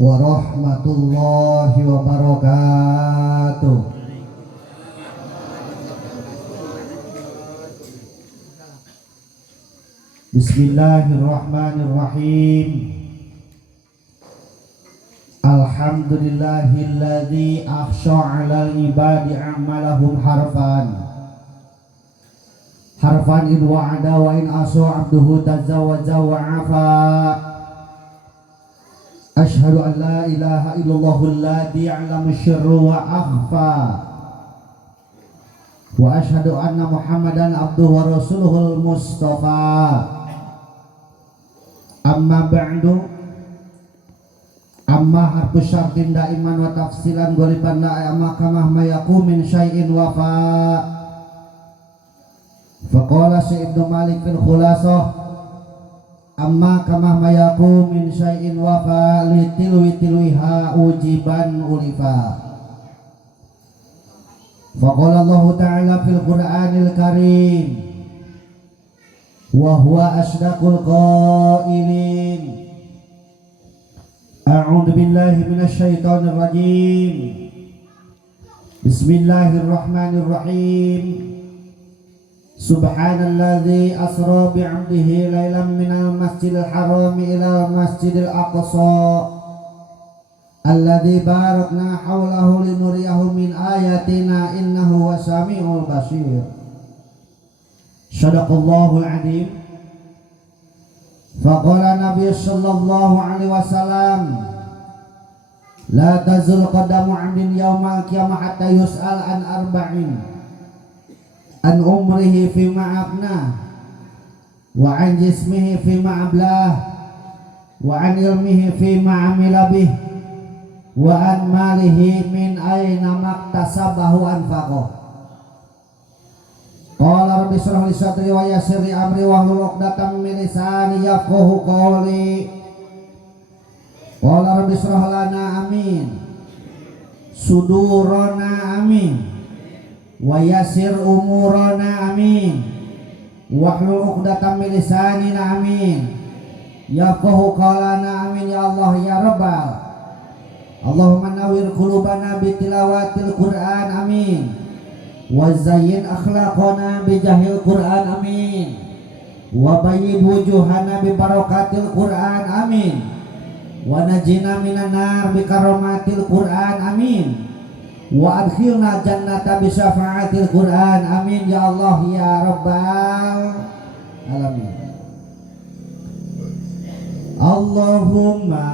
warahmatullahi wabarakatuh. Bismillahirrahmanirrahim. Alhamdulillahilladzi akhsha'a 'alal ibadi a'malahum harfan in wa'ada wa in asu 'abduhu tazawwaja wa 'afa. Ashhadu an la ilaha illallahul ladzi 'allama syirra wa akhfa. Wa ashhadu anna Muhammadan abduhu wa rasuluhul mustafa. Amma ba'du. Amma harfu syartin daiman wa tafsilan goliban la amma kama mayaku min syai'in wafa. Faqala Syekh Ibnu Malik fil Khulasah, amma kama mayaku min syai'in wafa litilwiha ujiban ulifa. Faqala Allah Ta'ala fil Qur'anil Karim, wa huwa asdaqul qailin. A'udzu billahi minasy syaithanir rajim. Bismillahirrahmanirrahim. Subhanalladzi asra bi'abdihi lailan minal masjidil haram ilal masjidil aqsa alladzi barakna haulahu linuriyahu min ayatina innahu wasami'ul basir. Shadaqallahul adzim. Faqala Nabi sallallahu alaihi wasallam, la tazul qadamu 'abdin yaumal qiyamah hatta yus'al an arba'in, an umrihi fima afna, wa an jismihi fima ablah, wa an ilmihi fima amila bih, wa an malihi min aina maktasabahu anfaqah. Qala rabbi shrah li sadri wa yassir li amri wahlul 'uqdatam min lisani yafqahu qawli. Qala rabbi shrah lana amin sudurana amin wa yassir umurana amin wahlul 'uqdatam min lisanina amin yafqahu qawlana amin ya Allah ya rabbal. Allahumma nawwir qulubana bi tilawatil Qur'an amin wa zayyin akhlaqana bi jahil Qur'an amin wa bayyin wujuhana bi barakatil Qur'an amin wa najina minan nar bi karamatil Qur'an amin wa adkhilna jannata bi syafaatil Qur'an amin ya Allah ya rabbal alamin. Allahumma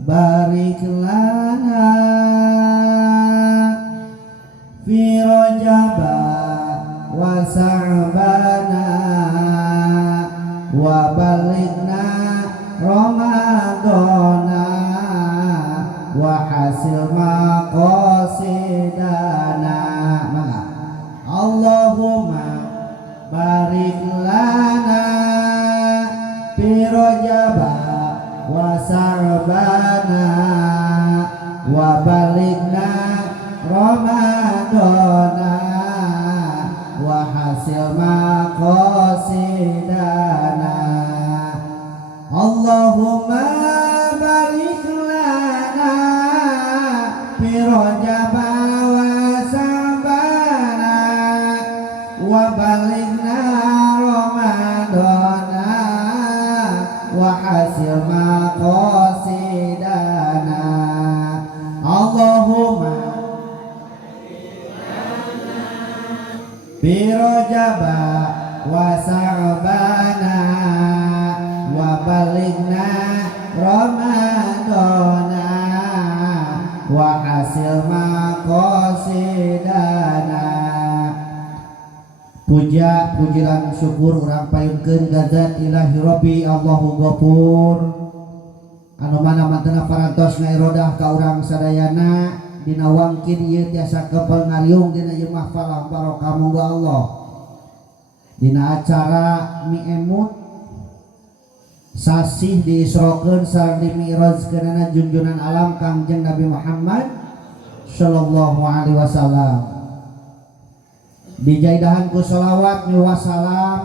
barik lana fi rajaba wa sa'bana wa balighna ramadana wa hasil maqasidana. Allahumma barik lana fi rajaba wa sa'bana wa balighna ramadana wa hasil maqasidana. Allahumma barik lana fi rajaba wa sa'bana wa balighna ramadana wa hasil maqasidana. Allahumma fi rajaba wa sa'bana wa balighna ramadana wa hasil maqasidana. Puja pujian syukur urang payungkeun gazat ilahi rabbi Allahu ghafur anu mana mantena parantos ngairodah ka urang sadayana dina wangkin ieu tiasa kepel ngariung dina ieu mahfalah barokah monggo Allah dina acara mi'emut sasih diisrokeun sareng dimi'rajkeunana junjunan alam Kangjeng Nabi Muhammad sallallahu alaihi wasallam. Dijaidahan ku sholawat mi wassalam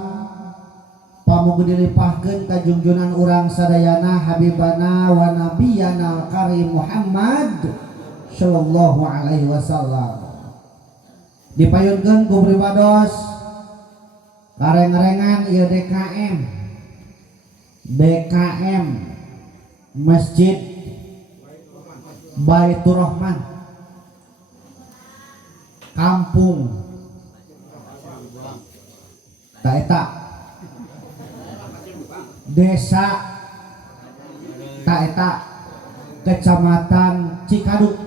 muga dilipahkeun ka junjunan urang sadayana habibana wa nabiyana karim Muhammad sallallahu alaihi wasallam. Dipayunkeun ku pribados kareng-rengan ieu DKM Masjid Baitur Rahman Kampung Taeta Desa Taeta Kecamatan Cikadut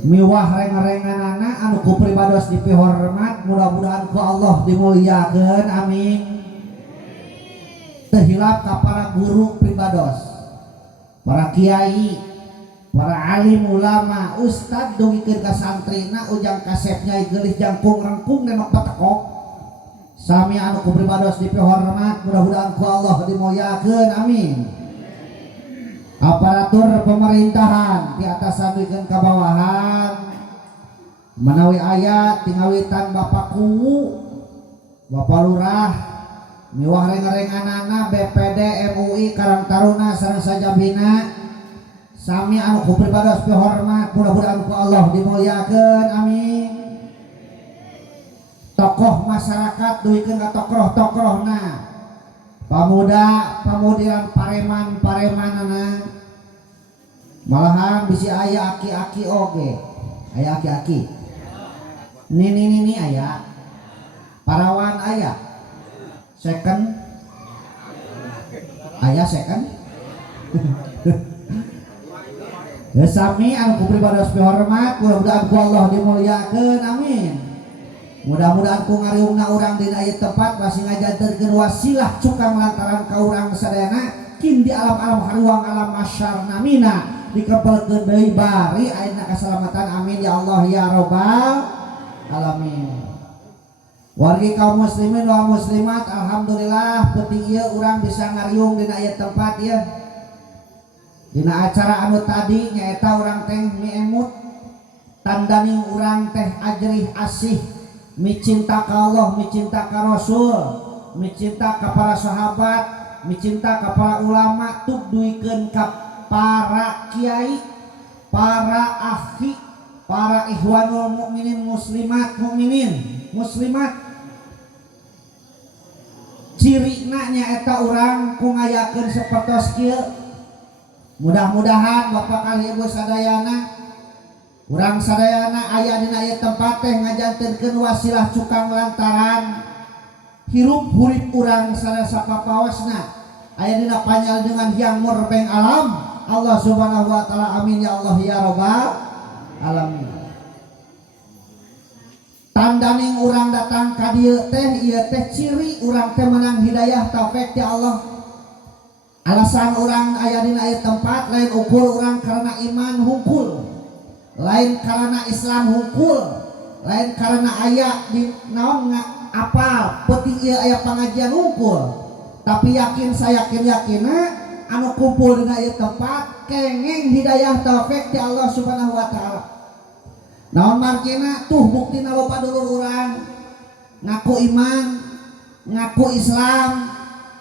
miwah reng-renganana anu ku pribados dipihormat, mudah-mudahan ku Allah dimuliakeun amin. Teu hilap ka para guru pribados, para kiai, para alim ulama, ustad dugikeun ka santrina ujang kasep nyai geulis jangkung rengkung denok patekok. Sami anu ku pribados dipihormat, mudah-mudahan ku Allah dimuliakeun amin. Aparatur pemerintahan di atas samikeun ka bawahan manawi aya tingawitan Bapakku Bapak Lurah miwah reng-renganana BPD MUI Karang Taruna sareng sajabina sami anu ku pribados pihormat, mudah-mudahan ku Allah dimuliakeun amin. Tokoh masyarakat duikeun ka tokoh-tokohna, pamuda pamudiran pareman-paremanana, malahan bisi aya aki-aki oge, aya aki-aki nini aya, parawan aya, second aya second. Ya sami anu ku pribados pihormat, mudah-mudahan ku Allah dimuliakeun amin. Mudah-mudahan ku ngariungna urang dina ieu tempat masih ngajanterkeun wasilah cukang lantaran ka urang sadayana kin di alam-alam haruang alam masyar namina dikepelkeun deui bari ayeuna kasalamatan amin ya Allah ya rabbal alamin. Wargi kaum muslimin wal muslimat, alhamdulillah penting ieu urang bisa ngariung dina ieu tempat ya. Dina acara anu tadi nyaeta urang teh miemut tandani urang teh ajrih asih micinta ka Allah, micinta ka Rasul, micinta ka para sahabat, micinta ka para ulama, tuk duikeun ka para kiai, para akhi, para ikhwanul mukminin muslimat mukminin muslimat. Cirina nyaeta urang ku ngayakeun sapertos kieu. Mudah-mudahan Bapak kali Ibu sadayana urang sadayana aya dina ieu tempat teh ngajantenkeun wasilah cukang lantaran hirup hurip urang sareng papawasna aya dina panjaldeungan hyang murbeng alam Allah Subhanahu wa taala amin ya Allah ya rabbal alamin. Tandaning urang datang ka dieu teh ieu teh ciri urang teh menang hidayah taufik ti Allah. Alasan urang aya dina ieu tempat lain ukur urang karena iman hungkul, lain karena Islam hungkul, lain karena aya di naon apa penting ieu aya pengajian hungkul, tapi yakin saya yakin anu kumpul dina ieu tempat kengeng hidayah taufik ti Allah Subhanahu wa taala. Naon markina tuh buktina loba dulur urang ngaku iman, ngaku Islam,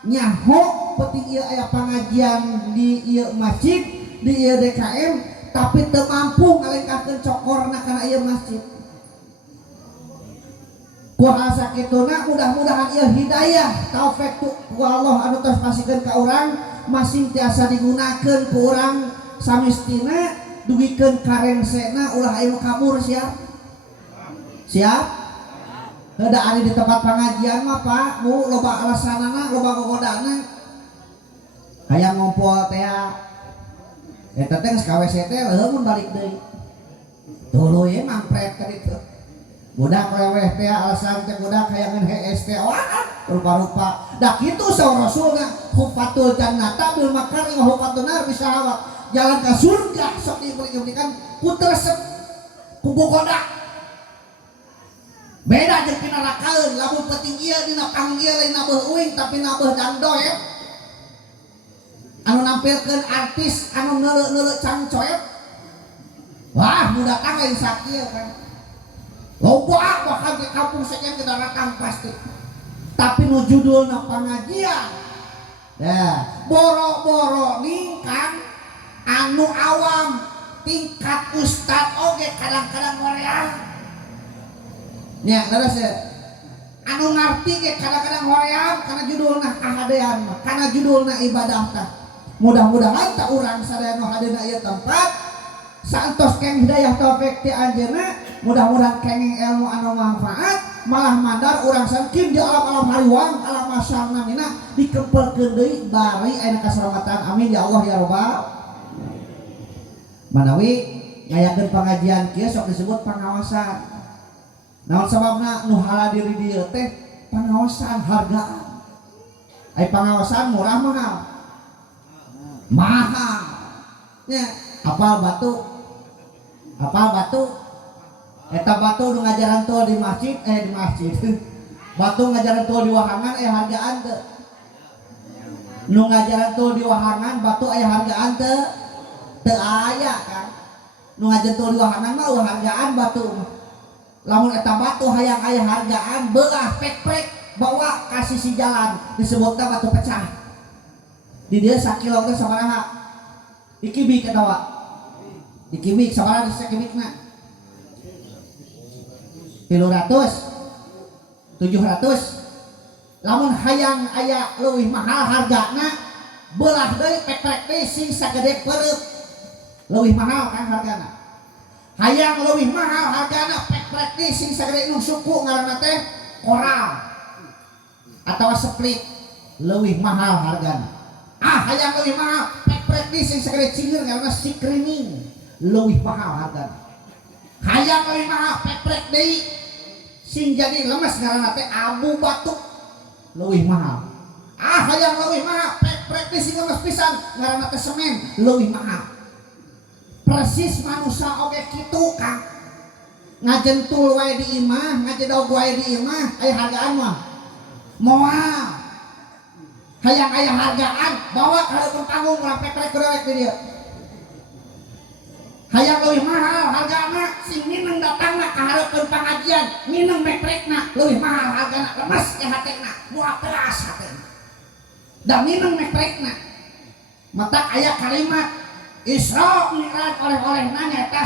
nyaho penting ieu aya pengajian di ieu masjid, di ieu DKM, tapi teu mampu ngalengkahkeun cokorna kana ieu masjid. Kumaha sakituna mudah-mudahan ieu hidayah taufik ku Allah anu tos pasikeun ka urang masih tiasa digunakeun ku urang samistina dugikeun karengsena ulah aya kabur siap. Siap? Heuda ari di tempat pengajian mah Pak, mu loba alasanana, loba gogodana. Hayang ngompol teh eta teh geus ka WC teh leumun balik deui. Tuluy ye mampret ka ditu. Budak leweh teh alasan teh budak hayangan hees teh wah rupa-rupa. Da kitu saur Rasulna hufatul jannata bil makari wa hufatun nar bisyahawat. Jalan ka surga sok diberikan ku tresep ku gogoda. Beda jeung pina rakaeun lamun penting ieu dina panggil lain nabeuh uing tapi nabeuh dangdoet. Anu nampilkeun artis anu neuleuh cangcoet. Wah, mudah tang lain sakieu kan. Loba bahkan di kampung sekian kita datang pasti. tapi nu judulna pengajian ya boro-boro ningkang anu awam tingkat ustad oge kadang-kadang horeang nya leres ya anu ngarti ge kadang-kadang horeang karena judulna kahadean karena judulna ibadah tah mudah-mudahan tak urang sadaya nu hadirna ieu tempat saentos keng hidayah taufik ti anjeunna mudah-mudahan kenging ilmu anu manfaat malah mandar urang saking di alam-alam hariwang alam masyarna mina dikempelkeun deui bari aya kaselamatan amin ya Allah ya rabbal manawi ngayakeun pengajian kieu sok disebut pengawasan naon sababna nu hadir di dieu teh pengawasan hargaan ai pengawasan murah mahal ya apal batu eta batu nu ngajaran tuh di masjid batu ngajaran tuh di wahangan hargaan teu nu ngajaran tuh di wahangan batu aya hargaan teu aya kan nu ngajaran tuh di wahangan mah hargaan batu lamun eta batu hayang aya hargaan beulah pek-pek bawa ka sisi jalan disebutna batu pecah di dieu sakilo teh sabaraha dikibik eta wa dikibik sabaraha di sakibikna 300 700 lamun hayang aya leuwih mahal hargana belah deui pek-pek deui sing sagede pereup leuwih mahal kan hargana hayang leuwih mahal hargana pek-pek deui sing sagede nu suku ngaranna teh koral atawa split leuwih mahal hargana hayang leuwih mahal pek-pek deui sing sagede cinger ngaranna sikriming leuwih mahal hargana hayang leuwih mahal pek-pek deui sing jadi lemes ngaranna teh abu batu leuwih mahal hayang leuwih mahal pek-pek sing lemes pisan ngaranna teh semen leuwih mahal persis manusia oge kitu Kang ngajentul wae di imah ngajedog wae di imah aya hargaan mah moal hayang aya hargaan bawa ka hareupeun panggung urang pek-pek derek di dieu hayang leuwih mahal hargana sing mineng datangna ka hareupeun pengajian mineng meprekna leuwih mahal hargana lemes ke hatena moal keras hatena da mineng meprekna mata aya kalimat Isra Mi'raj oleh-olehna nyaeta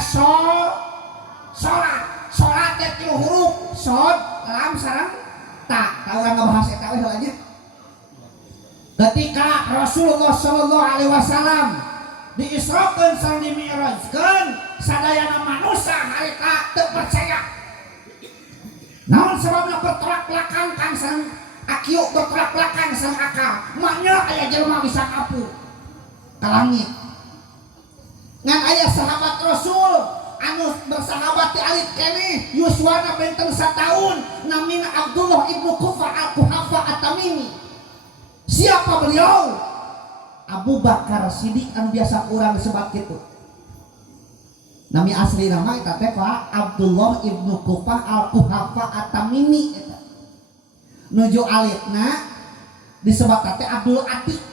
salat teh 3 huruf sod lam sareng ta ka urang ngabahas eta we lanjut ketika Rasulullah sallallahu alaihi wasallam diisrokeun sareng dimi'rajkeun sadayana manusia harita teu percaya naon sababna bertolak belakang kan sareng akieu bertolak belakang sareng akal maknya aya jelema bisa ngapu ka langit ngan aya sahabat Rasul anu bersahabat ti alit keneh yuswana benten sataun namina Abdullah ibnu Qufa al-Quhafa at-Tamimi siapa beliau Abu Bakar Siddiq anu biasa urang disebut kitu. Nami asli nama eta teh Pak Abdullah ibnu Qufah al-Quhafa at-Tamimi eta. Nuju alitna disebut teh Abdul Atik.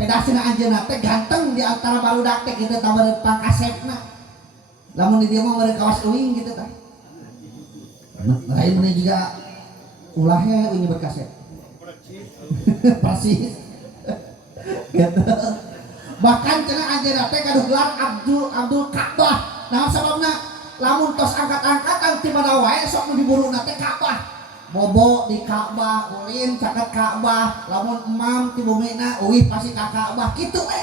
Pedasina anjeunna teh ganteng di antara barudak teh kitu tah beureut pangkasepna. Lamun di dieu mah beureut kawas euing kitu tah. Lain mun juga ulah he euing berkasep. Persis. Gitu. Bahkan cenah anjeunna teh gaduh gelar Abdul Ka'bah. Naon sababna? Lamun tos angkat-angkatan ti mana wae sok nu diburuna teh Ka'bah. Bobo di Ka'bah, ulin caket Ka'bah, lamun emam ti bumina uih pasti ka Ka'bah kitu we.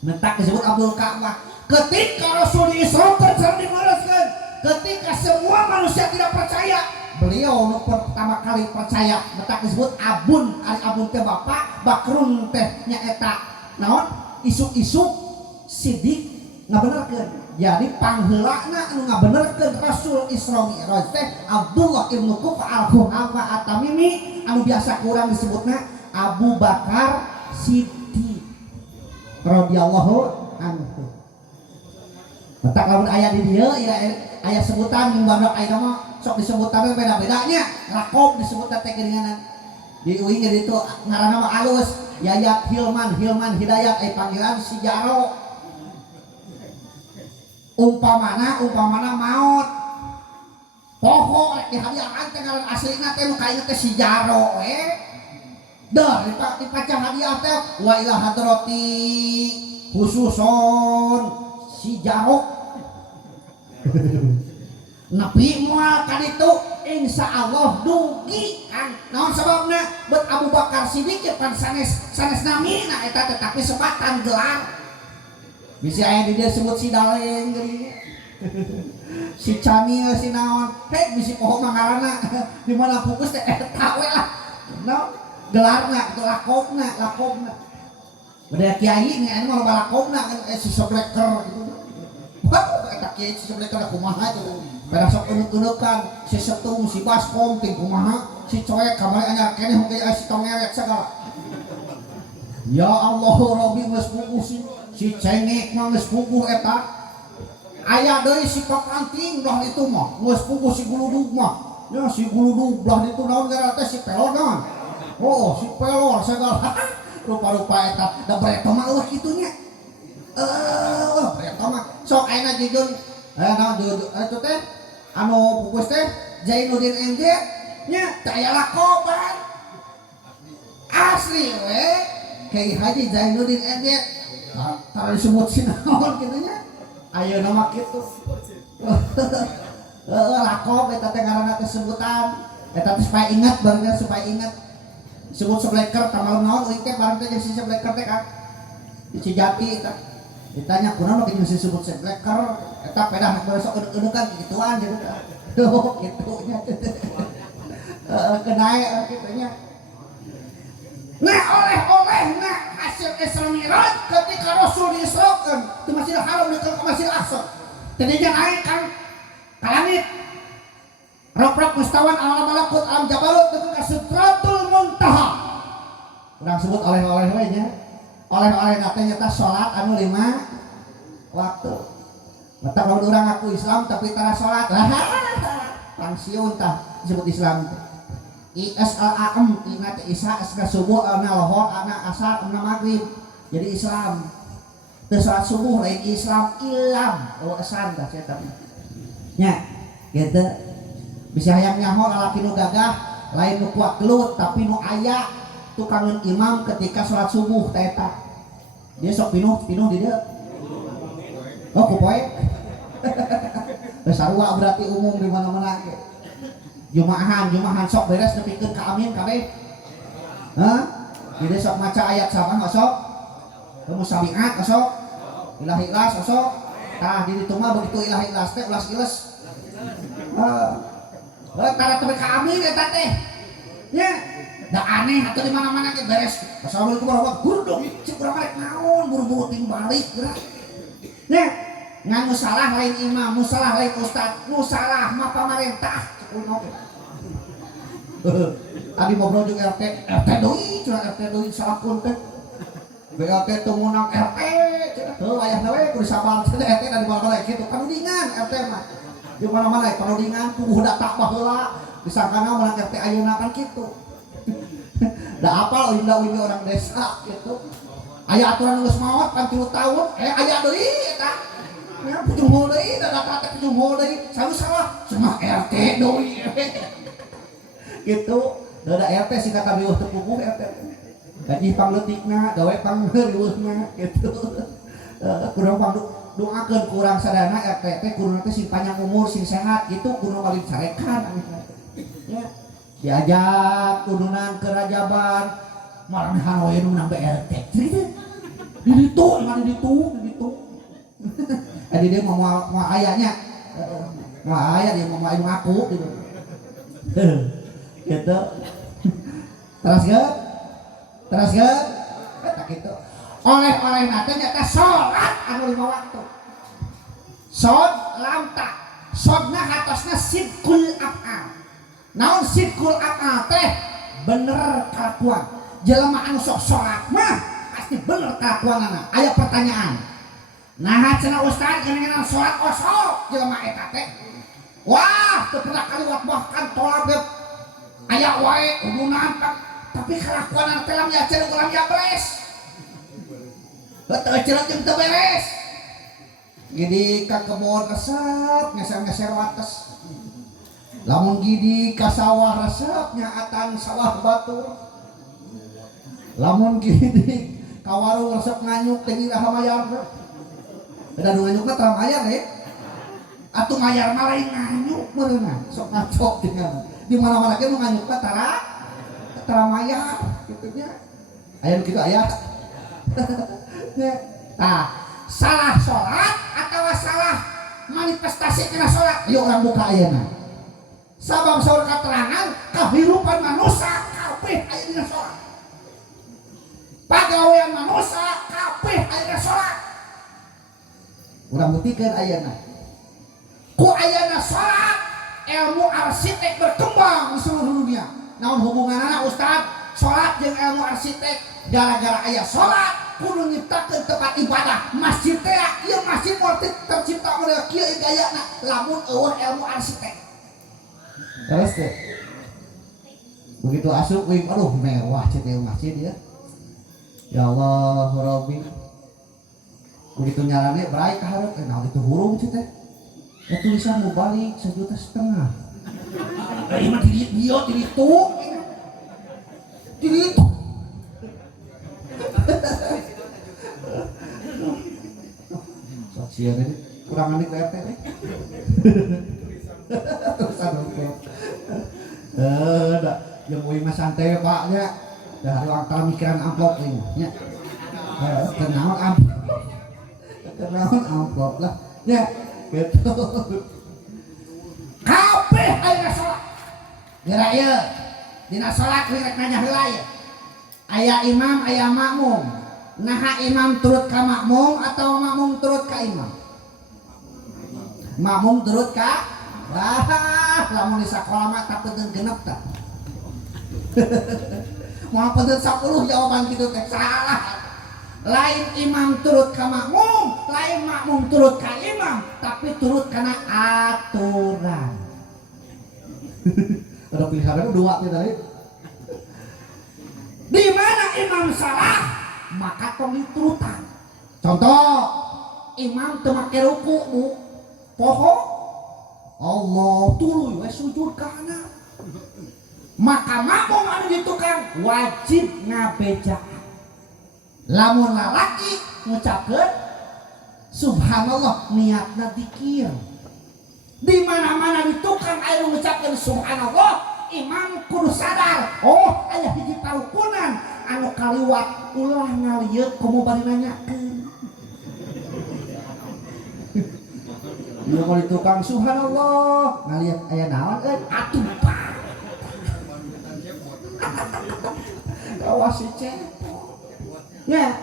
Mentak disebut Abdul Ka'bah. Ketika Rasul diisrokeun sareng dimereskeun, ketika semua manusia tidak percaya, beliau pertama kali percaya. Mentak disebut Abun, Abun teh bapak, Bakrun teh nyaeta naon? Isuk-isuk Siddiq ngabenerkeun. Jadi pangheulana anu ngabenerkeun Rasul Isra Mi'raj teh Abdullah ibnu Qufa al-Quhafa at-Tamimi anu biasa kurang disebutna Abu Bakar Siddiq radhiyallahu anhu. Matak lamun aya di dieu aya sebutan mun badak aya mah sok disebutan beda-bedanya. Rakob disebutna teh geuninganan. Di uing ditu ngaranna mah alus Yayat Hilman Hidayat panggilan si Jaro. Umpamana maut poho rek dihadiahan teh ngaran aslina teh nu kainna teh si jaro dah dipaca hadiah teh wa ila hadrati khususon si jaro nabi moal kaditu insyaallah dugi kan naon sababna bet Abu Bakar Siddiq pan sanes namina eta tetapi sebatan gelar bisa aya di dia sebut si daleng geuning si Camil si naon hek bisi poho mangarana di mana fokus teh eta we lah no gelarna itu lakobna udah kiai nih anu mah lakobna kan si sobleker gitu wah eta kiai si sobleker kumaha tuh pada sok unuk-unukan si setung si baskom ting kumaha si coek kamari anyar keneh hongge si tongerek segala ya Allah Rabbi geus puguh si cengek mah geus puguh eta aya deui si pakanting udah itu mah geus puguh si guludug mah ya si guludug belah itu naon gara teh si pelor naon oh si pelor segala rupa-rupa eta da bereta mah eueuh kitu nya bereta mah sok ayeuna jujur naon jujur eta teh anu pupus teh Zainuddin MZ nya teh aya lakoban asli we Kiai Haji Zainuddin MZ tara disebut sinaon kitu nya ayeuna mah kitu lakob eta teh ngaranna teh sebutan eta teh supaya ingat barangnya supaya ingat disebut sebleker tamal naon euy teh barang teh si sebleker teh kan di Cijati eta ditanya kunaon mah geus disebut sebleker eta pedah sok eueukan kituan gitu tuh kitunya kenae kitunya nah oleh nah hasil Isra Mi'raj ketika Rasul diisrakan di Masjidil Haram ke Masjidil Aqsa tadinya naik kan ke langit rok-rok mustawan alam malakut alam jabarut ke Sidratul Muntaha urang sebut oleh-oleh we nya oleh-oleh nate nyata salat anu 5 waktu mata kalau orang aku Islam tapi tara salat pensiun tah disebut Islam ISLAM ingat Isya asna subuh ana lohor ana asar ana maghrib jadi Islam teu salat subuh lain Islam ilam asar tah sia tapi nya gitu bisa hayang nyaho lalaki nu gagah lain nu kuat gelut tapi nu aya tukangan imam ketika sholat subuh teta dia sok pinuh di dia oh kupoe sarua berarti umum di mana-mana Jumahan sok beres nepikeun ka amin kabeh jadi sok maca ayat sabah sok kamu sabiat sok ilah ikhlas sok tah di ditu mah begitu ilah ikhlas teh ulas iles tara teu ka amin eta teh nya da aneh atuh di mana-mana ge beres assalamualaikum warahmatullahi wabarakatuh cik urang rek naon buru-buru ting balik geura nya ngan musalah lain imam musalah lain ustad musalah mah pamarentah tadi ngobrol juga RT doi cuma RT doi salakun teh BLT teu meunang RT teu aya we kudu sabar teh RT da di mana-mana kitu panudingan RT mah di mana-mana panudingan puguh data baheula disangkana menang RT ayeuna kan kitu da apal winda-winda orang desa gitu aya aturan geus maot kan 3 tahun aya deui eta nya pujung heuh deui da data teh pujung heuh deui salah cuma RT deui gitu da RT sing kata riweuh teu puguh RT gaji pangleutikna gawe pangreuweuna gitu kurang doakeun kurang sadana RT teh kudu teh sing panjang umur sing sehat gitu kudu paling sarekan ya diajak kudunan ke Rajaban malah Hanoi nu menang BLT di ditu jadi dia mau ayahnya mau ayah dia mau aku gitu gitu terus kan kata gitu oleh nate nyata sholat anu 5 waktu shod lamta shodna hatosna sidkul af'al naon sidkul af'al teh bener kelakuan jelema anu sok sholat mah pasti bener kelakuanana aya pertanyaan nah cenah ustaz kenengan sholat osok jelema eta teh wah teu pernah kaliwat bahkan tolak bet aya wae kudu nampak tapi kelakuan teh lam ya cenah ulang ya beres teu cenah jeung teu beres jadi ka kebon kesep ngeser-ngeser wates Lamun gidi ka sawah resep nyaatan sawah batur. Lamun gidi ka warung resep nganyuk teh iraha mayar. Beda nu nganyuk mah tara mayar atuh mayar mah lain nganyuk meureunna. Sok ngaco dengan di mana-mana ge nu nganyuk mah tara mayar kitu nya. Aya nu kitu aya. Tah, salah salat atawa salah manifestasi kana salat. Ayo urang buka ayeuna. Sabab saur katerangan kahirupan manusia kabeh aya dina salat. Pagawean manusia kabeh aya dina salat. Urang buktikan ayeuna. Ku ayeuna salat ilmu arsitek berkembang di seluruh dunia. Naon hubunganna Ustaz? Salat jeung ilmu arsitek. Gara-gara aya salat kudu nyiptakeun tempat ibadah. Masjid teh ieu masjid tercipta model kieu gayana lamun eueuh ilmu arsitek. Terus teh begitu asup wing aduh mewah cetel masjid ya. Ya Allah Rabbi. Begitu nyalane berai ka hareup naon itu hurung teh. Tulisan mau balik 1,5 juta. Ieu mah di dieu di ditu. Di ditu. Sok sia teh kurang anik RT teh. Tulisan hukum. Da jeung uing mah santai Pak nya. Da hari antara mikiran amplop ieu nya. Kenaon amplop. Kenaon amplop lah. Nya gitu. Kabeh aya salat. Geura ieu dina salat we rek nanya heula ieu. Aya imam, aya makmum. Naha imam turut ka makmum atau makmum turut ka imam? Makmum turut ka? Wah, lamun di sakola mah tapeunteun genep tah. Moal peunteun 10 jawaban kitu teh salah. Lain imam turut ka makmum, lain makmum turut ka imam, tapi turut kana aturan. Ada pilihannya dua tadi. Di mana imam salah, maka tong diturutan. Contoh, imam teu make ruku bu, poho, Allah tuluy we sujud kana. Maka makmum anu ditukang wajib ngabejaan. Lamun lalaki ngucapkeun subhanallah niatna dzikir. Di mana-mana ditukang aya ngucapkeun subhanallah. Imam kudu sadar, oh aya hiji parukunan anu kaliwat ulah ngalieu komo bari nanyakeun. Ieu mah ditukang subhanallah, ngalieu aya naon atuh Pak. Awas si cepot. Nya,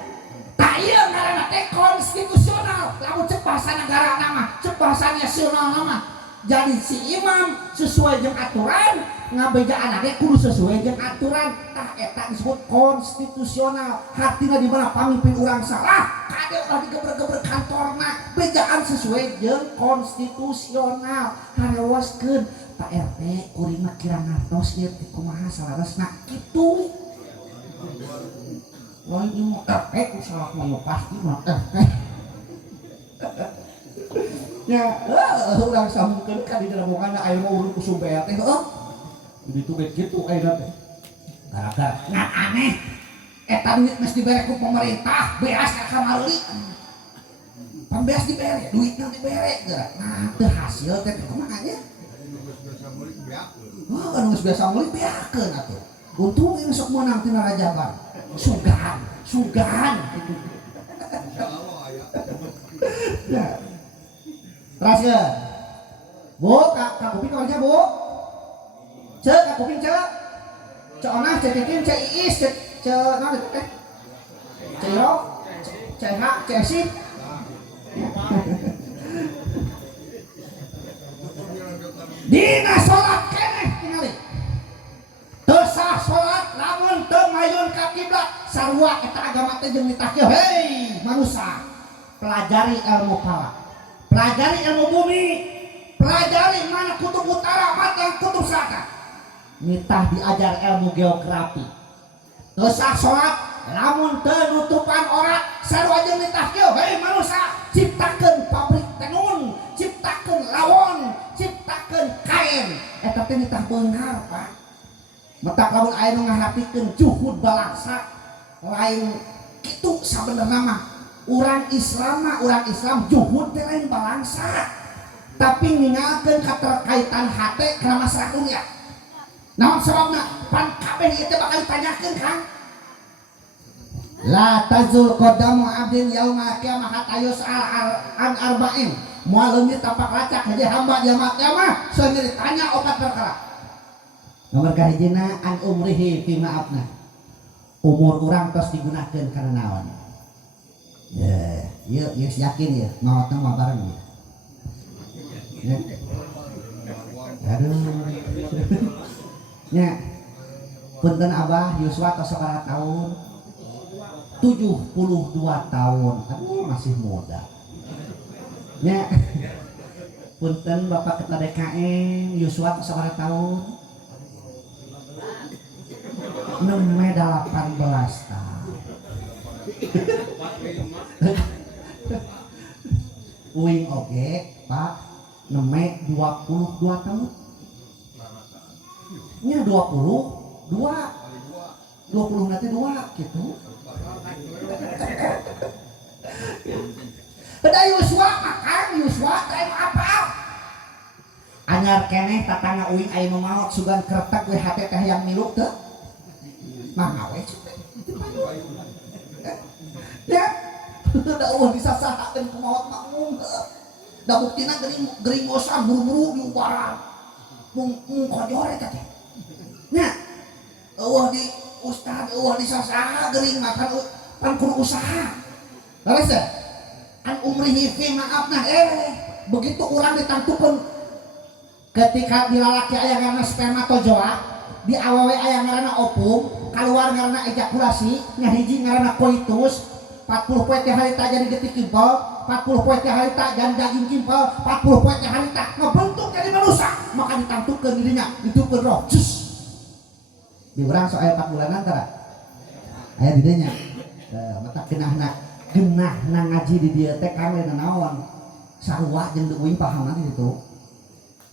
tah ieu ngaranna teh konstitusional, lamun cek bahasa negara nama, cek bahasa nasional nama. Jadi si imam sesuai jeung aturan ngabejaan ge kudu sesuai jeung aturan tah eta disebut konstitusional. Hartina di mana pamimpin urang salah kade ulah digeber-geber kantorna bejaan sesuai jeung konstitusional. Harewaskeun Pak RT kuring mah kira ngartos ieu kumaha salaresna kitu. Lain ieu RT ku salah mah pasti mah RT. Ya, urang samungkeun ka di dalamongana aya mah urang kusum bea teh heuh. Ditu bet kitu ayeuna teh. Gara-gara ngan aneh eta duit mesti dibere ku pemerintah, beas ka kamari. Pambeas dibere, duitna dibere geura. Nah, teu hasil teh kumaha nya? Oh, anu geus biasa meuli beakeun atuh. Untung ieu sok meunang tina Rajaban. Sugan gitu. Insyaallah aya. Ya. Teraskeun. Bu, ka kuping kawarnya Bu. Cek ka kuping cek. Cek onah, cek titin, cek iis, cek naon itu teh? Cek iro, cek hak, cek sip. Dina salat keneh tingali. Teu sah salat lamun teu mayun ka kiblat. Sarua eta agama teh jeung nitah kieu. Hei, manusia. Pelajari ilmu falak. Pelajari ilmu bumi, pelajari mana kutub utara, mana kutub selatan. Nitah diajar ilmu geografi. Teu sah salat lamun teu nutupan ora sarua jeung nitah kieu. Hei manusia, ciptakeun pabrik tenun, ciptakeun lawon, ciptakeun kain. eta teh nitah beunghar Pak. Matak lamun aya nu ngahartikeun juhud balaksa lain kitu sabenerna mah urang Islam juhud teh lain balangsa tapi ninggalkeun katerkaitan hate kana masalah dunia. Naon sababna? Pan kabeh ieu teh bakal ditanyakeun Kang. La tazul qadamu abdin yaumil qiyamah hatta yus'al an arba'in. Moal leungit tapak lacak hiji hamba di yaumil qiyamah seueur ditanya opat perkara. Nomor kahijina an umrihi fi ma'afna. Umur urang tos digunakeun kana naon? Ieu yakin ya, maotna mah bareng ya. Aduh. Nya. Punten Abah Yuswa tos sabaraha tahun? 72 tahun. Aduh masih muda. Nya. Punten Bapak Ketua DKM Yuswa tos sabaraha tahun? 18 tahun. Uing oge Pak 22 tahun. Nya 20 nanti 2 gitu. Beda Yuswa makan Yuswa teh apa? Anyar keneh tatangga uing aya nu maot sugan kretek we hate teh yang milu teu. Mah ngawe ya da eueuh disasahakeun ku maot makmum da buktina geringosan buru-buru di ubaran mung kojor eta teh nya eueuh di ustad eueuh disasaha gering makan pan kudu usaha leres teh an umrihi fi maafna begitu urang ditantukeun ketika di lalaki aya ngaranna spermatozoa di awewe aya ngaranna ovum keluar ngaranna ejakulasi nya hiji ngaranna koitus 40 poe teh harita jadi getik kimpel 40 poe teh harita jadi daging kimpel 40 poe teh harita ngebentuk jadi manusia maka ditangtukeun dirinya ditupkeun roh cus di urang sok aya 4 bulanan tara aya di dieu nya mata genahna ngaji di dieu teh kang lain naon sarua jeung uing paham nanti itu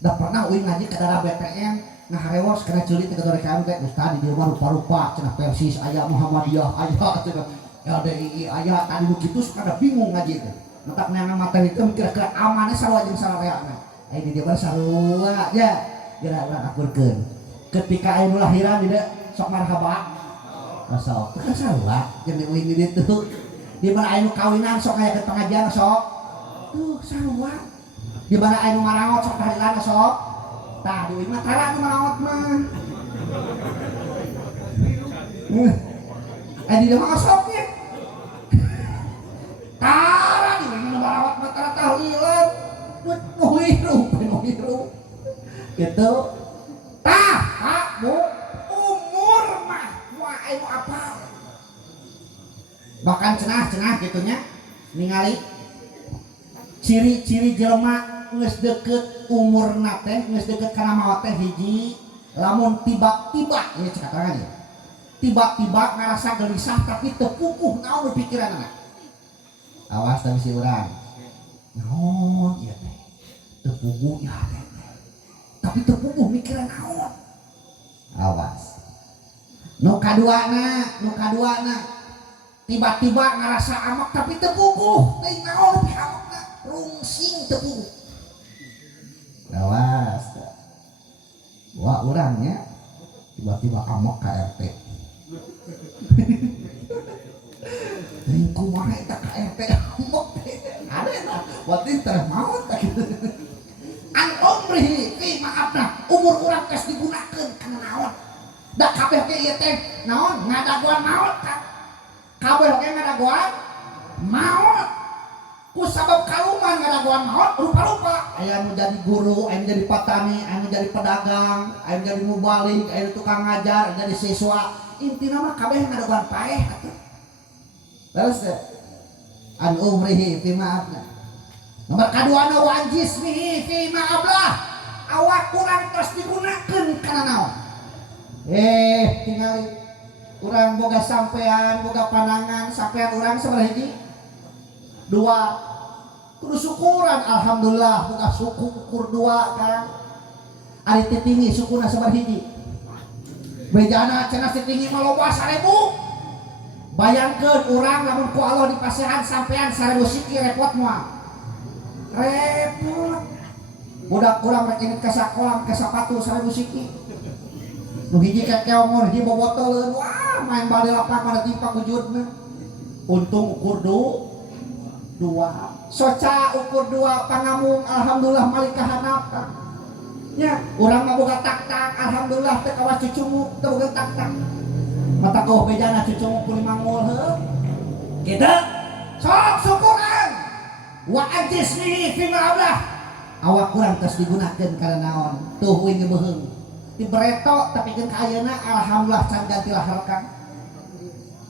da pernah uing ngaji ka daerah BTN ngaharewos kana ceulit teh ka DKM teh ustaz di dieu mah rupa-rupa cenah Persis aya Muhammadiyah aya cenah LDI aya tadi nu kitu suka ada bingung ngaji teh. Matak neangan materi teh kira-kira amannya sarua jeung sarareana. Aya di dieu mah sarua ya. Geura urang akurkeun. Ketika aya nu lahiran di dieu sok marhaba. Sok. Kan sarua jeung diuing di ditu. Di mana aya nu kawinan sok aya ke pengajian sok. Tuh sarua. Di mana aya nu marangot sok tahlilan sok. Tah diuing mah tara nu marangot mah. Aya di dieu mah soknya. Tara di mana barawat matara tahlilan nuhiru gitu Bu umur mah wah anu apa bahkan cenah gitunya ningali ciri-ciri jelema geus deukeut umurna teh geus deukeut kana maot teh hiji lamun tiba-tiba ieu cek katangan ya tiba-tiba ngarasa gelisah tapi teu pupuh naon pikiranna. Awas tapi si urang naon ieu teh teu puguh ya teh tapi teu puguh mikiran naon awas nu kaduana tiba-tiba ngarasa amak tapi teu puguh teh naon amakna rungsing teu puguh awas wah urangnya tiba-tiba amak ka RT lingku mana eta ka RT amak ada eta waktu teh maot teh an umrihi fi maafna umur urang tes digunakeun kana naon da kabeh ge ieu teh naon ngadaguan maot kan kabeh ge ngadaguan maot ku sabab kaluman ngadaguan maot rupa-rupa aya nu jadi guru aya nu jadi petani aya nu jadi pedagang aya nu jadi mubalik aya nu tukang ngajar aya jadi siswa intina mah kabeh ngadaguan paeh atuh terus an umrihi fi maafna nomor kaduana wa jismihi fi ma'ablah awak kurang terus digunakeun kana naon tingali urang boga sampean boga pandangan sampean urang sabaraha hiji 2 kudu syukuran alhamdulillah boga suku ukur 2 kan ari teu tinggi sukuna sabar hiji bejana cenah tinggi mah loba 1000. Bayangkeun urang lamun ku Allah dipasehan sampean 1000 siki repot moal. Repot. Budak urang rek inget ka sakola ka sapatu 1000 siki. Nu hiji kekeongon hiji bobotoleun wah main bal di lapangan timpa ku judna. Untung ukur 2. Soca ukur 2 pangamung alhamdulillah malika hanap. Ya, urang mah boga tak-tak alhamdulillah teu kawas cucungu teu boga tak-tak. Mata kau bejana cucungu ku limangul heuh. Kitu. Sok syukuran. Wa ajisni fi ma'alah. Awak kurang tos digunakeun kana naon? Tuh wing beuheung. Di bereto tapi keun ka ayeuna alhamdulillah can ganti lahar kang.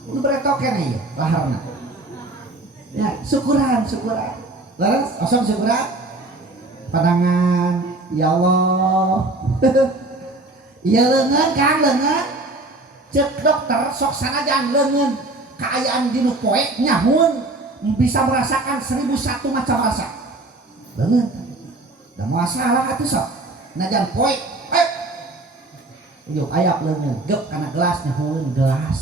Nu bereto keneh ieu laharna. Ya, syukuran. Leres, osong syukuran. Padangan ya Allah. Iya leungeun Kang leungeun. Cek dokter sok sanajan leungeun kaayaan dinu poe nyamun bisa merasakan 1001 macam rasa. Leungeun. Da masalah atuh sok. Najan poe yuk ayak leungeun gep kana gelas nyamun gelas.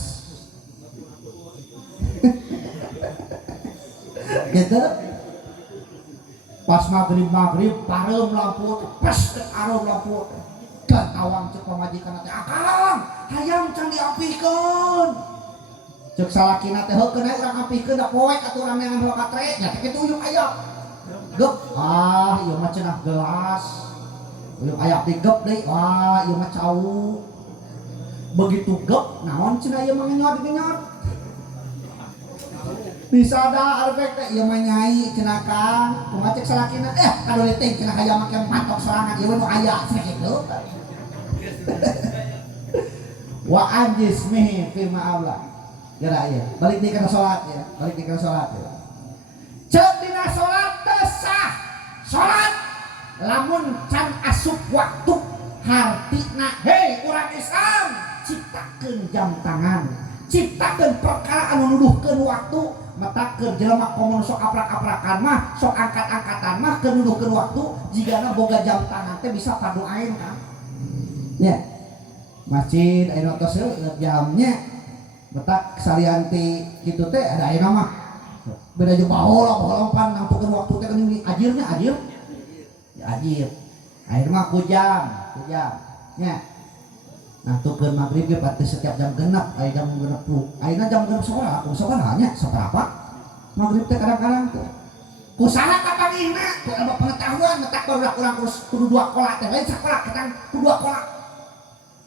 Gitu. Pas maghrib pareum lampu pas areum lampu dan awang cek pamajikan teh akang hayang can diapikeun cek salakina teh heukeun aya urang apikeun da poek atuh urang neangan heula katre nya teh kitu uyuk aya gep ieu mah cenah gelas uyuk aya digep deui ieu mah cau begitu gep naon cenah ieu mah ngenyot bisa ada arek teh ieu mah nyai cenah Kang kumaha cek salakina kadole teh cenah aya make matok sorangan ieu nu aya cenah kitu wa ajismihi fi ma'alah geura ieu balik deui kana salat ya ceuk dina salat teu sah salat lamun can asup waktu hartina hei urang Islam ciptakeun jam tangan ciptakeun perkara anu nuduhkeun waktu matakeun jelema komun sok aprak-aprakan mah sok angkat-angkatan mah keur nuduhkeun waktu jigana boga jam tangan teh bisa padu aing Kang nya masjid ayeuna tos jamnya betak salianti kitu teh ada ayeuna mah beda jeung baheula lompan nangtukeun waktu teh geuning ajirnya ajir ayeuna mah ku jam nya nangtukeun magrib ge pati setiap jam genep aya jam genep ayeuna jam genep sakola nya saperapa magrib teh kadang-kadang teh kusaha kapangihna ku anu pengetahuan metak barudak urang kudu 2 kola teh lain sakola kadang kudu 2 kola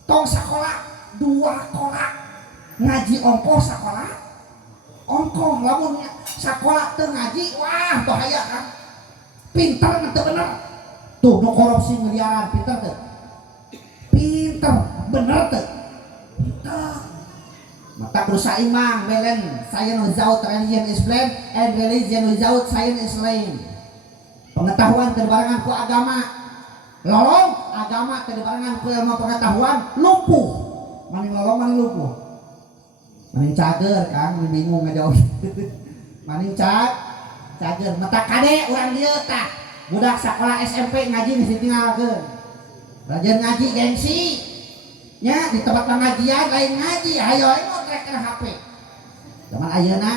tong sakola 2 kola ngaji ongkoh sakola ongkoh lamun sakola teu ngaji wah bahaya kan pinter teu bener tuh nu korupsi miliaran pinter bener teu pinter mata kudu saimbang balance science without religion is blind and religion without science is lame pengetahuan terbarengan ku agama lolong agama terbarengan ku ilmu pengetahuan lumpuh maning lolong maning lumpuh maning cager Kang bingung ngajawab maning cager mata kade urang dieu tah budak sakola SMP ngaji geus ditinggalkeun rajin ngaji gengsi nya di tempat pengajian lain ngaji hayo mau trek kana HP zaman ayeuna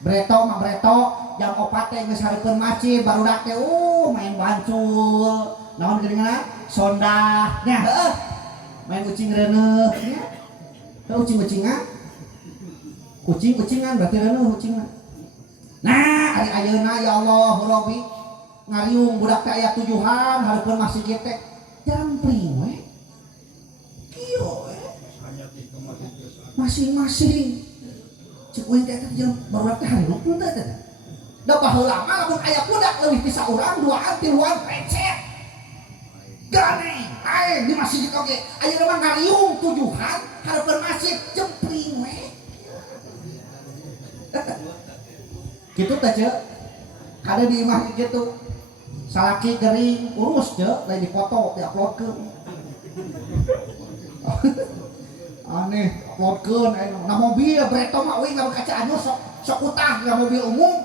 breto jam 4 teh geus hareupeun masjid barudak teh main bancul naon geuninganna sondah nya heuh main ucing reuneuh nya teu ucing-ucingan kucing-kucingan berarti reuneuh ucingna nah ari ayeuna ya Allah Rabbi ngariung budak teh aya tujuan hareupeun masjid teh jampring we kieu we masing-masing cek we teh barudak teh hareup teh da baheula mah lamun aya budak leuwih ti saurang duaan tiluan recet gane ae di masjid oge ayeuna mah ngariung tujuan hareupeun masjid jempring we kitu teh ceuk kada di imah kitu salaki gering urus ceuk lain dipoto diuploadkeun aneh uploadkeun na mobil breto mah euy ngabu kaca anyur sok utah na mobil umum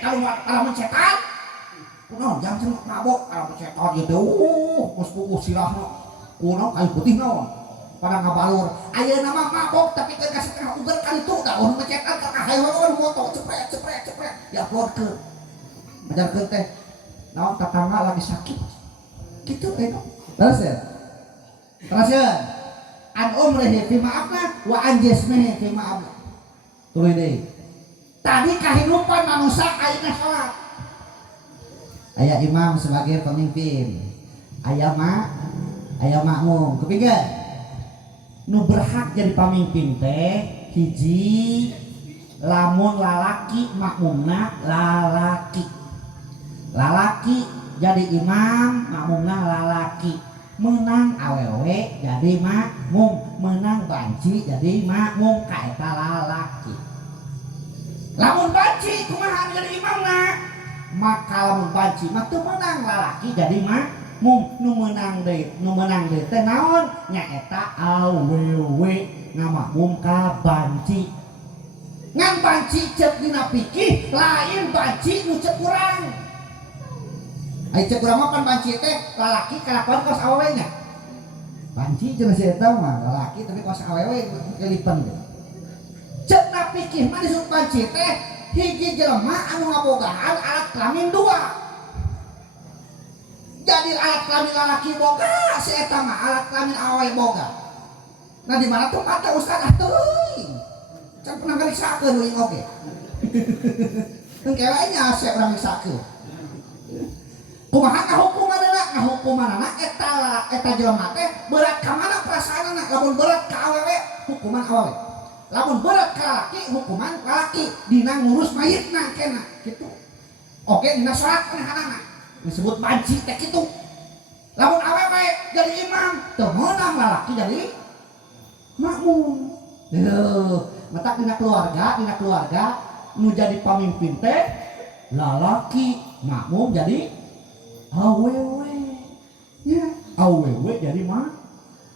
kalau mencetak kunaon jang cenah mabok ara setan ieu teh geus puguh sirahna kunaon kayu putih naon pada ngabalur ayeuna mah mabok tapi teu ka setengah uger kali tu da urang ngecetan ka hayawan moto cepret ya uploadkeun ajarkeun teh naon tetangga lagi sakit kitu teh terus ya an umrihi fi ma'afna wa an jismihi fi ma'afna tuh deui tadi kehidupan manusia ayeuna salat aya imam sebagai pemimpin aya makmum kepingin nu berhak jadi pemimpin teh hiji lamun lalaki makmumna lalaki jadi imam makmumna lalaki menang awewe jadi makmum menang banci jadi makmum kaeta lalaki lamun banci kumaha jadi imamna maka lamun banci mah teu menang lalaki jadi makmum nu menang deui teh naon nyaeta awewe ngamakmum ka banci ngan banci ceuk dina pikih lain banci nu ceuk urang ai ceuk urang mah pan banci teh lalaki kalakuan kos awewe nya banci cenah si eta mah lalaki tapi kos awewe kelipen ceuk na pikih mah disebut banci teh hiji jelema anu ngabogaan alat kelamin dua jadi alat kelamin lalaki boga si eta mah alat kelamin awewe boga nah di mana tempatnya ustaz atuh can pernah ngariksakeun we oge teu kelenya ase urang ngariksakeun kumaha ngahukumanana eta jelema teh berat ka mana perasaanna lamun berat ka awewe hukuman awewe lamun berat ka laki hukuman lalaki dina ngurus mayitna kena kitu oge dina salat panehana disebut banci teh kitu lamun awewe jadi imam teu meunang lalaki jadi makmum mata dina keluarga nu jadi pemimpin teh lalaki makmum jadi awewe ya awewe jadi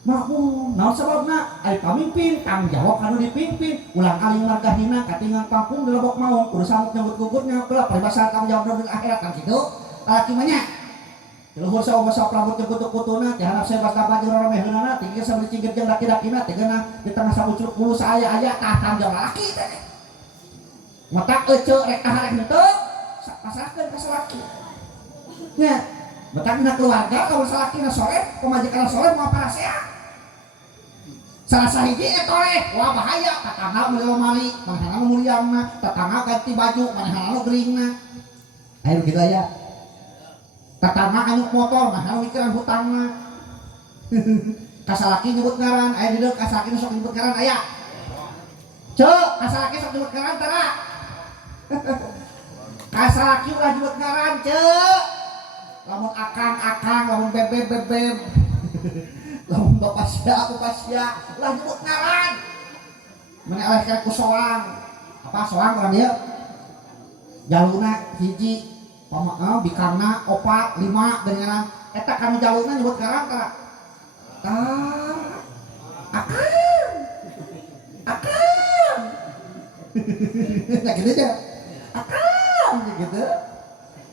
makmum naon sababna ari pamimpin tanggung jawab anu dipimpin ulang aling margahina katingal kampung dilebok maung kudu samuk nyambut gugurnya kelap peribahasa tanggung jawab di akhirat kan kitu lalaki mah nya luhur sawa rambut kutu-kutuna jahanap saya basta baju rameheunana tinggi sambil cingkir jeung daki-dakina tegena di tengah sabucuk bulu saya aya tah tanggung jawab lalaki teh mata ece rek taharek henteu pasrahkeun ka salaki nya mata dina keluarga lamun salakina soleh pamajikan soleh moal parasea salah sahiji etoleh wah bahaya tatangga meuli mali manehna muliangna tatangga ganti baju manehna geuringna aya kitu aya tatangga anyuk motor manehna mikiran hutangna kasalaki nyebut ngaran aya di deuk kasalaki sok nyebut ngaran aya ceuk kasalaki sok nyebut ngaran tara kasalaki ulah nyebut ngaran ceuk lamun akang lamun bebeb lamun bapak sia ulah nyebut ngaran maneh eleh ku soang apa soang urang ieu jaluna hiji bikangna 4, 5 dengan eta kanu jalurna nyebut ngaran tara akang ya gitu deh akang gitu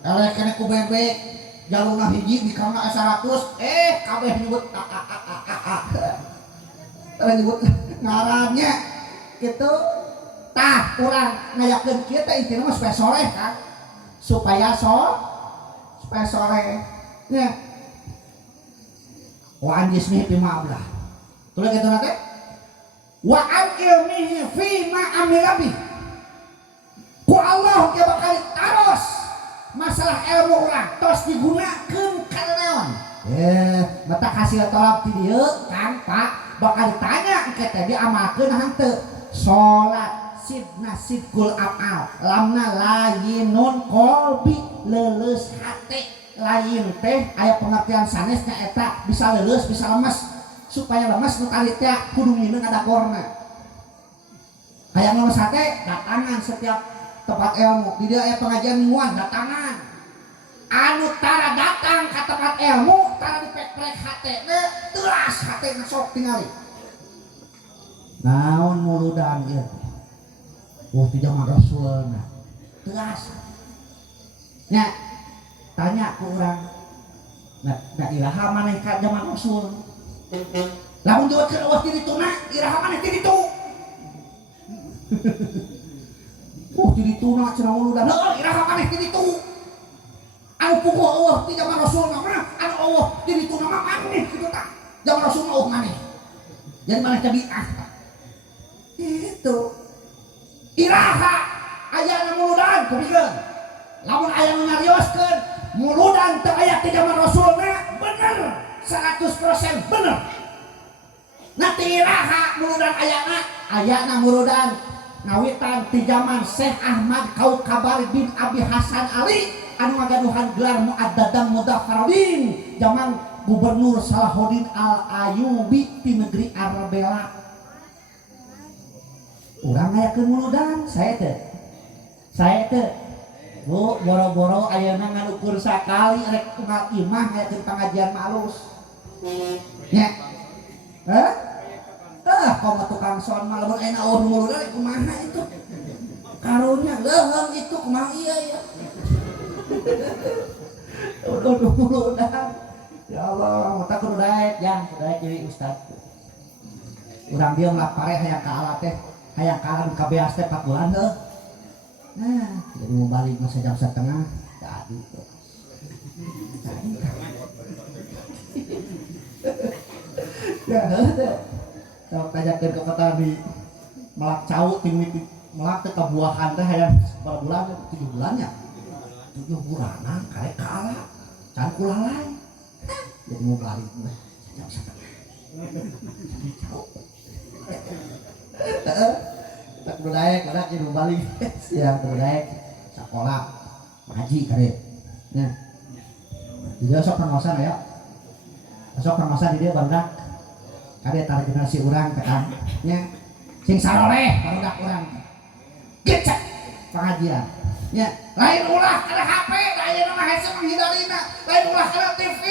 eleh kena ku bebek jalurna hiji bikangna 100 kabeh nyebut tara nyebut ngarannya gitu tah urang ngayakeun kieu teh intina mah supaya soleh kan supaya soleh nya wa an jismihi fi ma'ablah tulis kitu teh wa an ilmihi fi ma amila bi ku Allah ge bakal taros masalah ilmu urang tos digunakeun kana naon mata hasil tolak ti dieu kan Pak bakal ditanya engke teh diamalkeun henteu salat sidna sidkul amal lamna layinun kolbi leuleus hate lain teh aya pengertian sanesnya eta bisa leuleus bisa lemes supaya lemes nu kali teh kudu ngineung adakorna aya lemes hate datangan setiap tempat ilmu di dieu aya pengajian mingguan datangan anu tara datang ka tempat ilmu tara dipek-pek hatena teulas hatena sok tingali naon muludan ieu waktu zaman Rasulna teras nya tanya ku urang da iraha maneh ka zaman Rasul lamun dieukeun eueuh ti dituna iraha maneh ti ditu ti dituna cenah uludan heuh iraha maneh ti ditu anu puguh eueuh ti zaman Rasul mah anu eueuh ti dituna mah maneh kitu tah zaman Rasul mah eueuh maneh jadi maneh teh bid'ah itu iraha aya nu muludan kupikeun lamun aya nu nyarioskeun muludan teu aya ti zaman Rasulna bener 100% bener nanti iraha muludan ayana muludan ngawitan ti zaman Syekh Ahmad Kaukabar bin Abi Hasan Ali anu ngagaduhan gelar Mu'addadan Mudaffarodin zaman Gubernur Salahuddin Al-Ayyubi ti negeri Arbela urang ngayakeun muludan saya teh Bu boro-boro ayeuna nganukur sakali rek kumaha imah ngayakeun pengajian malus nya komo tukang son mah lamun aya naon muludan kumaha itu karunya leuheung itu kumaha ieu ya udah muludan ya Allah mata kudu daek jang daek jadi ustad urang bieu ngapare hayang ka alat teh hayang ka alat ka beas teh 4 bulan heuh nah jadi mau balik masa jam setengah tadi ya heuh kalau kajakeun ka petani melak cau timit melak teh kabuahan teh hayang berapa bulan 7 bulan ya 7 bulanan karek kalah can kulalai jadi mau balik jam setengah tak berdaek kada jadi mau balik siang berdaek sekolah ngaji karek nya jadi sok pengawasan ya sok pengawasan di dia barudak kada tarik generasi urang tekan nya sing saroleh barudak urang gecek pengajian nya lain ulah kana HP lain mah hese menghindarina lain ulah kana TV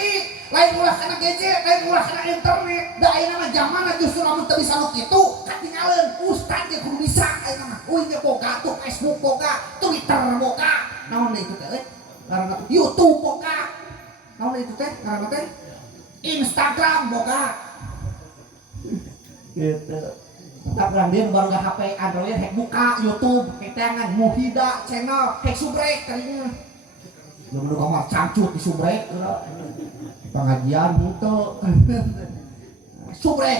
lain ulah kana gadget lain ulah kana internet da ayeuna mah zamanna justru lamun teu bisa nu kitu katinggalieun ustad ge kudu bisa ayeuna mah euy ge boga tuh Facebook boga Twitter boga naon itu teh ngaranna YouTube boga naon itu teh ngaranna teh Instagram boga gitu tak urang dia baru gak HP Android hek buka YouTube hek tangan Muhida channel hek subrek kayaknya lu menurut kamar cangcut di subrek pengajian itu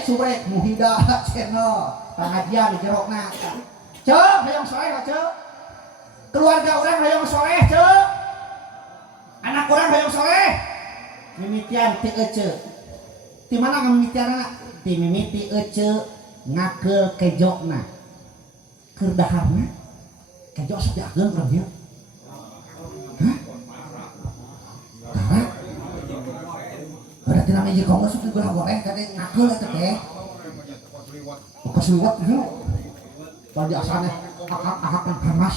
subrek Muhida channel pengajian di jerokna cek hayang soleh cek keluarga orang hayang soleh cek anak orang hayang soleh mimitian ti ece di mana ngamimitian ti mimiti ece ngakel kejokna keur daharna kejok sajageun urang ieu hah tara ada tina meja kamu sok digoreng goreng kade ngakel eta teh kos liwat gitu bagi asalnya ahak hamas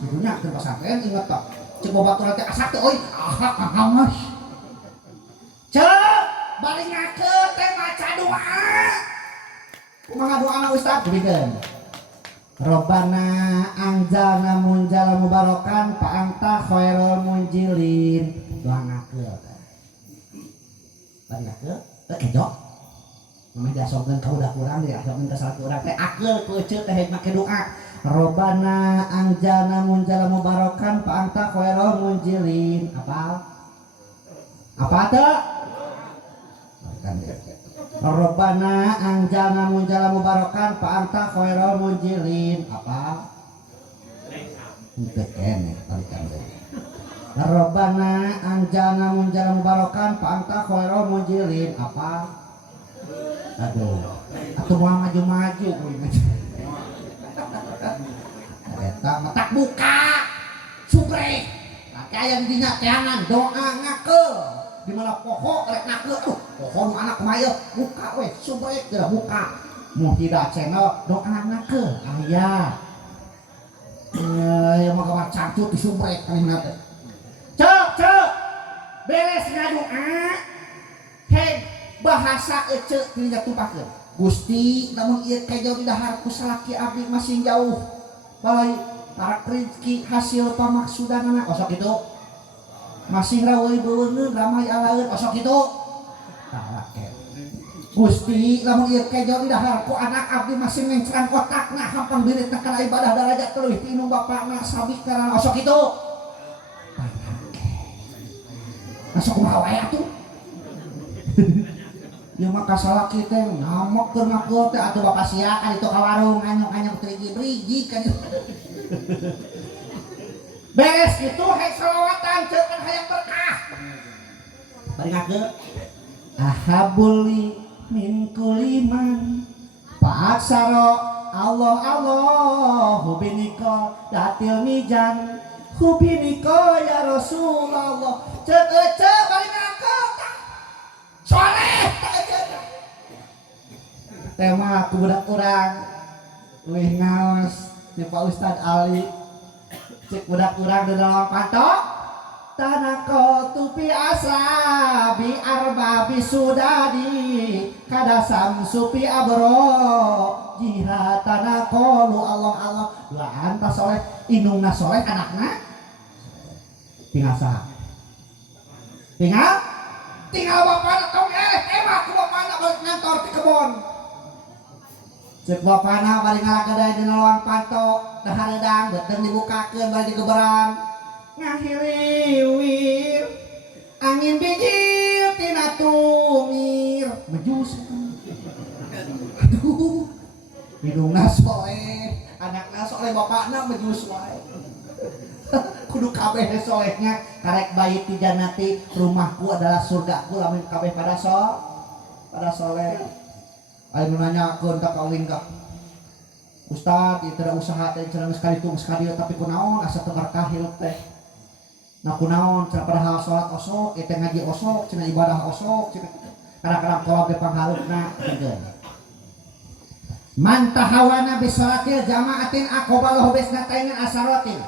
gitunya keur pasantren inget tak cek babaturan teh asak teh euy ahak hamas cek balik ngakel teh maca doa kumaha doana ustaz dibikeun Robbana anzalna munzal mubarakan fa anta khairul munjilin doa ngakeul bari ngakeul teh kejok mah diasongkeun ka udah kurang diasongkeun ka salat urang teh akeul ku ceuk teh make doa Robbana anzalna munzal mubarakan fa anta khairul munjilin apa teh kan Rabbana anjalna munjala mubarakan fa anta khairul munjilin apa? Teken balikan deui. Rabbana anjalna munjala mubarakan fa anta khairul munjilin apa? Aduh, atuh moal maju-maju kuwi. Eta matak buka subrek. Kaya dinya teangan doa ngakeul. Di mana pokok rek ngakeul pohon anak kumaha buka we subrek geura buka Muhida channel doa ngakeul aya mah kamar cangcut di subrek kanina teh cek beres ngadoa heh bahasa ece tinggal tumpakeun Gusti namun ieu kajauh di dahar ku salaki abdi masih jauh balai tarak rezeki hasil pamaksudanana kosok itu masih rawai beungeun ramai alaeun osok kitu tah Gusti lamun ieu kejo di dahar ku anak abdi masih mencran kotakna hampang biritna kana ibadah darajat tuluy ti nu bapana sabik kana osok kitu masuk kumaha wae atuh ya mah kasalaki teh ngamok keur ngakul teh atuh bapak sia kan itu ka warung anyong-anyong trigi-brigi kan beres gitu hayang selawatan ceuk kan hayang berkah bari ngakeun ahabuli min kuliman paksaro Allah Allah hubinika datil mijan hubinika ya Rasulullah ceuk bari ngakeun soleh tema ku budak urang wih ngaos di Pak Ustad Ali cek budak urang di dalam pantok tanako tupi asa bi arba bi sudadi kada samsu pi abro jihad tanako lu Allah Allah dua anta soleh indungna soleh anakna tinggal sah tinggal bapana tong emang ku bapana balik ngantor ke kebon cek bapana bari ngalakeun dina lawang pantok tah hareudang beuteung dibukakeun bari digeberan ngahiliwir angin bijil tina tumir mejus aduh hidungna soleh anakna soleh bapakna mejus wae kudu kabeh solehnya karek bayi ti jannati rumahku adalah surgaku lamun kabeh pada soleh aya nu nanyakeun ka kawin ka Ustad ieu teh usaha teh cenah sekali tung sekali tapi kunaon asa teu berkah hirup teh nah kunaon cenah padahal salat osok ieu teh ngaji osok cenah ibadah osok cenah kadang-kadang kolot di pangharupna teugeun man tahawana bi sholatil jamaatin aqbalahu bisnatainin asaratin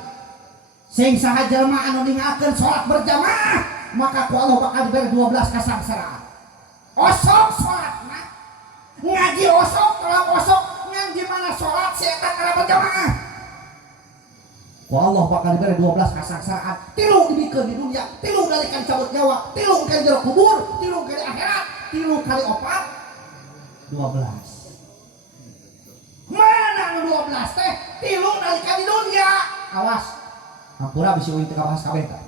sing saha jelema anu ninggalkeun salat berjamaah maka ku Allah bakal diberi 12 kasangsaraan osok salatna ngaji osok kalau osok ngan gimana salat si eta kana berjamaah ku Allah bakal diberi 12 kasangsaraan tilu dibikeun di dunia tilu dalikan cabut nyawa tilu kan jero kubur tilu kali akhirat tilu kali opat 12 mana anu 12 teh tilu dalikan di dunia awas hampura bisa uing teka bahas kabeh ta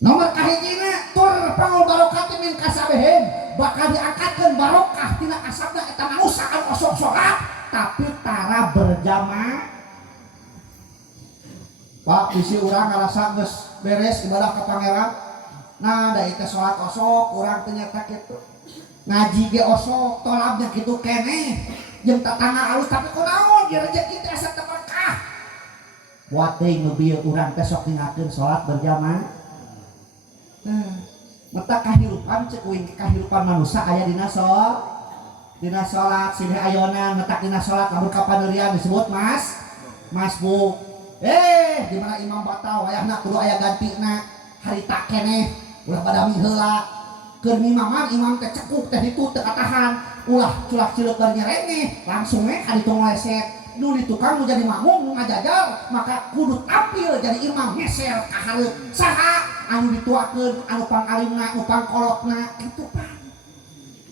nomor kahijina tur pangul barokah min kasabehin bakal diangkatkeun barokah tina kasabna eta manusa anu osok salat tapi tara berjamaah Pak bisi urang ngarasa geus beres ibadah ka pangeran nah da ieu salat osok urang teh nyata kitu ngaji ge osok tolabnya kitu keneh jeung tatangga alus tapi kunaon ieu rezeki teh asa teu berkah wating ngebieu urang teh sok ninggalkeun salat berjamaah mata kahirupan cek uing kahirupan manusia aya dina salat silih ayeuna ngetak dina salat lamun kapaneurian disebut masbuk di mana imam batal wayahna kudu aya gantina harita keneh ulah badami heula keur mimaman imam teh cekuk teh ditu teu katahan ulah culak cileuk bari nyerene langsung ka ditu ngeleset nu di tukang nu jadi makmum nu ngajajar maka kudu tampil jadi imam ngeser ka hareup saha anu dituakeun anu pangalimna anu pangkolotna kitu pan